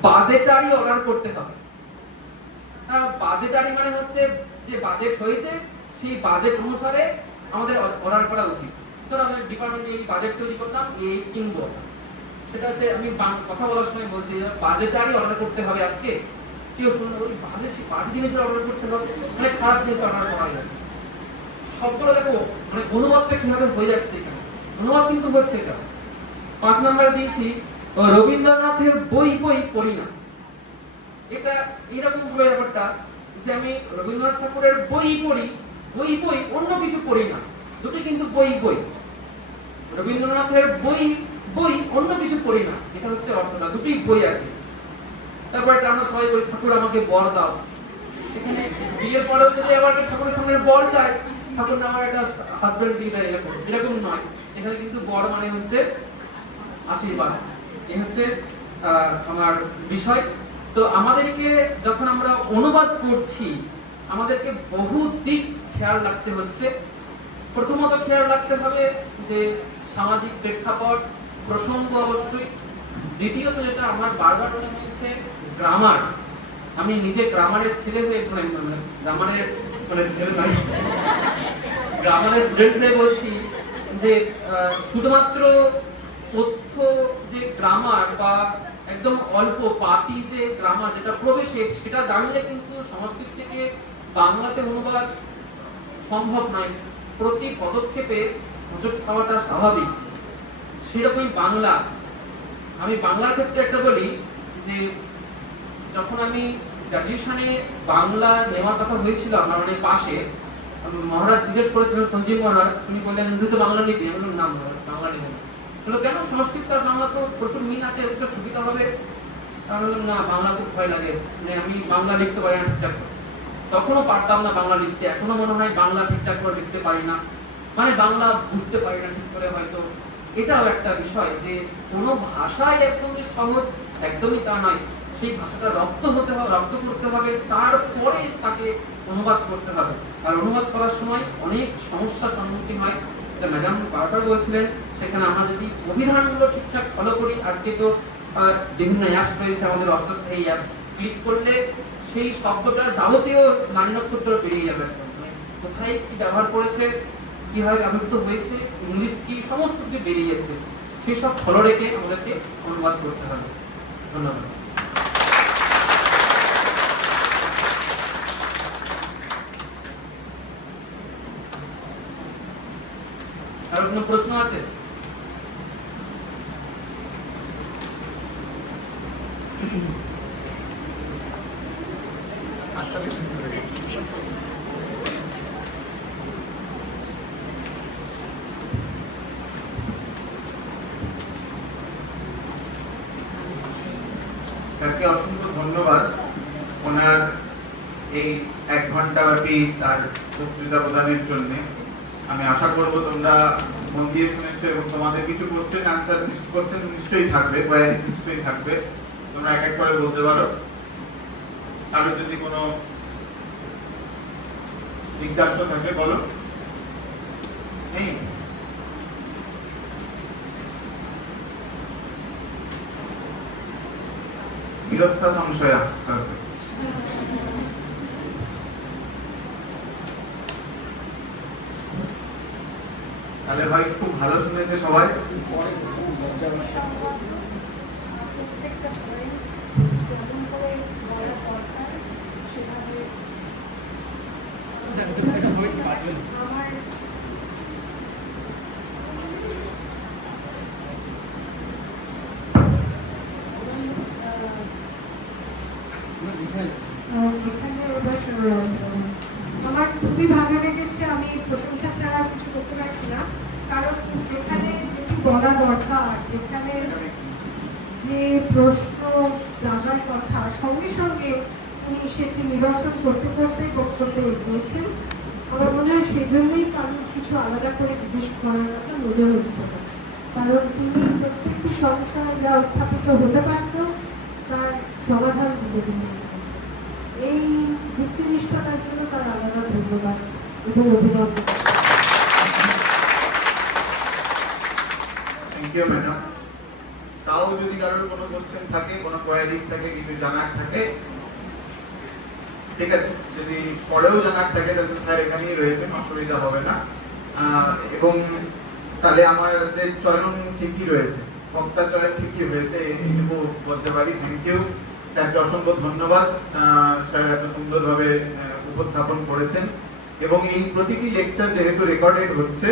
বাজেটারি অর্ডার করতে হবে। বাজেটারি মানে হচ্ছে যে বাজেট হয়েছে সেই বাজেট অনুসারে আমাদের অর্ডার করা উচিত। ধরো আমি ডিপার্টমেন্টে এই বাজেট তৈরি করলাম, এই কিনবো, সেটা হচ্ছে আমি কথা বলার সময় বলছি বাজেটারি অর্ডার করতে হবে আজকে। কেউ শুনলো ওই বাজে জিনিসের অর্ডার করতে হবে, মানে খারাপ জিনিস অর্ডার করা যাচ্ছে। সবগুলো দেখো মানে অনুবাদটা কিভাবে হয়ে যাচ্ছে এখানে, অনুবাদ কিন্তু হচ্ছে এটা। 5 নাম্বার দিয়েছি রবীন্দ্রনাথের বই পড়ি না। এটা এরকম ভাবে ব্যাপারটা যে আমি রবীন্দ্রনাথ ঠাকুরের বই পড়ি, অন্য কিছু পড়ি না, দুটো কিন্তু বই। রবীন্দ্রনাথের বই অন্য কিছু পড়ি না, এটা হচ্ছে অর্থটা, দুটোই বই আছে। তারপর আমরা সবাই বলি ঠাকুর আমাকে বর দাও। এখানে বিয়ের পরেও যদি আবার ঠাকুরের সামনে বর চাই, ঠাকুর আমার একটা হাজবেন্ড দিয়ে দেয়, এরকম নয়। এখানে কিন্তু বর মানে হচ্ছে আশীর্বাদ। এই হচ্ছে আমার বিষয়। তো আমাদেরকে যখন আমরা অনুবাদ করছি আমাদেরকে বহু দিক খেয়াল রাখতে হচ্ছে। প্রথমত খেয়াল রাখতে হবে যে সামাজিক প্রেক্ষাপট, প্রসঙ্গ অবশ্যই। দ্বিতীয়ত যেটা আমার বারবার মনে হচ্ছে গ্রামার। আমি নিজে গ্রামারের ছেলে হয়ে গ্রামারের স্টুডেন্ট হয়ে বলছি যে শুধুমাত্র তথ্য যে গ্রামার বা একদম অল্প পাতি যে গ্রামার যেটা প্রবেশে সেটা জানলে কিন্তু সংস্কৃত থেকে বাংলাতে অনুবাদ সম্ভব নয়। প্রতি পদক্ষেপে হোঁচট খাওয়াটা স্বাভাবিক। সেরকমই বাংলা। আমি বাংলার ক্ষেত্রে একটা বলি যে যখন আমি গ্র্যাজুয়েশনে বাংলা নেওয়ার কথা হয়েছিল আমার মানে পাশে, মহারাজ জিজ্ঞেস করেছিলেন সঞ্জীব মহারাজ, উনি বললেন তুই তো বাংলা নিবি। আমি বললাম না মহারাজ বাংলা নেব না। বললো কেন? সংস্কৃত আর বাংলা তো প্রচুর মিল আছে, একটু সুবিধা হবে। আমি বললাম না, বাংলা খুব ভয় লাগে, মানে আমি বাংলা লিখতে পারি না ঠিকঠাক করে। তখনও পারতাম না বাংলা লিখতে, এখনো মনে হয় বাংলা ঠিকঠাক করে লিখতে পারি না, মানে বাংলা বুঝতে পারি না ঠিক করে হয়তো। এটাও একটা বিষয় যে কোনো ভাষাই একদমই সহজ, একদমই তা নয়। সেই ভাষাটা রপ্ত করতে হবে, তারপরে তাকে অনুবাদ করতে হবে। আর অনুবাদ করার সময় অনেক সমস্যার সম্মুখীন হয়, এটা ম্যাডাম বারবার বলছিলেন। সেখানে আমরা যদি অভিধানগুলো ঠিকঠাক ফলো করি, আজকে তো বিভিন্ন অ্যাপস রয়েছে, আমাদের অষ্টাধ্যায়ী অ্যাপস, ক্লিক করলে সেই শব্দটা যাবতীয় নারী নক্ষত্র বেরিয়ে যাবে। মানে কোথায় কি ব্যবহার করেছে, কিভাবে ব্যবহৃত হয়েছে, ইংলিশ কি, সমস্ত কিছু বেরিয়ে যাচ্ছে। সেই সব ফলো রেখে আমাদেরকে অনুবাদ করতে হবে। ধন্যবাদ। কোনো প্রশ্ন আছে? স্যারকে অসংখ্য ধন্যবাদ ওনার এই 1 ঘন্টা ব্যাপী তার বক্তৃতা প্রদানের জন্য। আমি আশা করব তোমরা মন দিয়ে শুনেছো এবং তোমাদের কিছু কোশ্চেন নিশ্চয়ই থাকবে, কোয়ারিজ নিশ্চয়ই থাকবে, তোমরা এক এক করে বলতে পারো। আর যদি কোনো জিজ্ঞাসা থাকে বলো। নেই? নিরস্তা সংশয়া স্যার। তাহলে ভাই খুব ভালো শুনেছে সবাই। প্রত্যেকটা পয়েন্ট যেমন করে বলা দরকার সেভাবে আমার এখানে আমার খুবই ভালো লেগেছে। আমি প্রশংসা ছাড়া কিছু করতে পারছি না, কারণ যেখানে যেটি বলা দরকার, যেখানে যে প্রশ্ন জানার কথা সঙ্গে সঙ্গে তিনি সেটি নিরসন করতে করতে বক্তব্যে এগিয়েছেন। আমার মনে হয় সেই জন্যই কারণ কিছু আলাদা করে জিজ্ঞেস করার কথা মনে হচ্ছে না, কারণ তিনি প্রত্যেকটি সংশয় যা উত্থাপিত হতে পারত তার সমাধান দিতে দিয়েছেন। এই যুক্তিনিষ্ঠতার জন্য তার আলাদা ধন্যবাদ এবং অভিনন্দন। Thank you madam. তাও যদি কারোর কোনো কোশ্চেন থাকে, কোনো কোয়ারিজ থাকে, কিছু জানার থাকে, ঠিক আছে, যদি পরেও জানার থাকে তাহলে স্যার এখানেই রয়েছেন, অসুবিধা হবে না। এবং তাহলে আমাদের চয়ন ঠিকই রয়েছে, বক্তা চয়ন ঠিকই হয়েছে, এইটুকু বলতে পারি। থ্যাংক ইউ স্যারকে, অসংখ্য ধন্যবাদ। স্যার এত সুন্দরভাবে উপস্থাপন করেছেন। এবং এই প্রতিটি লেকচার যেহেতু রেকর্ডেড হচ্ছে,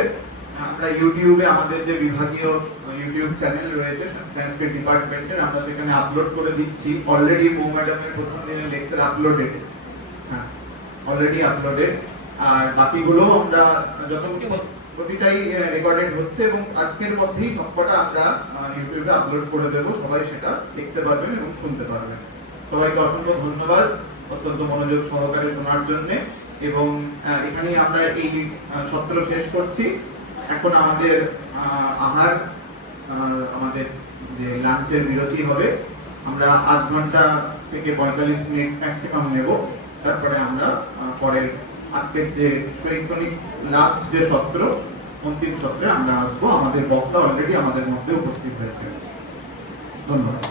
আমরা ইউটিউবে আমাদের যে বিভাগীয় ইউটিউব চ্যানেল রয়েছে সংস্কৃত ডিপার্টমেন্টের, আমরা সেখানে আপলোড করে দিচ্ছি। অলরেডি মৌ ম্যাডামের প্রথম দিনের লেকচার আপলোডেড, হ্যাঁ অলরেডি আপলোডেড। আর বাকিগুলো আমরা প্রতিটাই রেকর্ডেড হচ্ছে এবং আজকের মধ্যেই সবকটা আমরা ইউটিউবে আপলোড করে দেব। সবাই সেটা দেখতে পারবেন এবং শুনতে পারবেন। সবাইকে অসংখ্য ধন্যবাদ অত্যন্ত মনোযোগ সহকারে শোনার জন্য। এবং এখানেই আমরা এই সত্র শেষ করছি। এখন আমাদের আহার, আমাদের যে লাঞ্চের বিরতি হবে, আমরা 8 ঘন্টা থেকে 45 মিনিট ম্যাক্সিমাম নেব। তারপরে আমরা পরে আজকের যে শৈক্ষণিক লাস্ট যে সত্র, অন্তিম সত্রে আমরা আসবো। আমাদের বক্তা অলরেডি আমাদের মধ্যে উপস্থিত হয়েছে। ধন্যবাদ।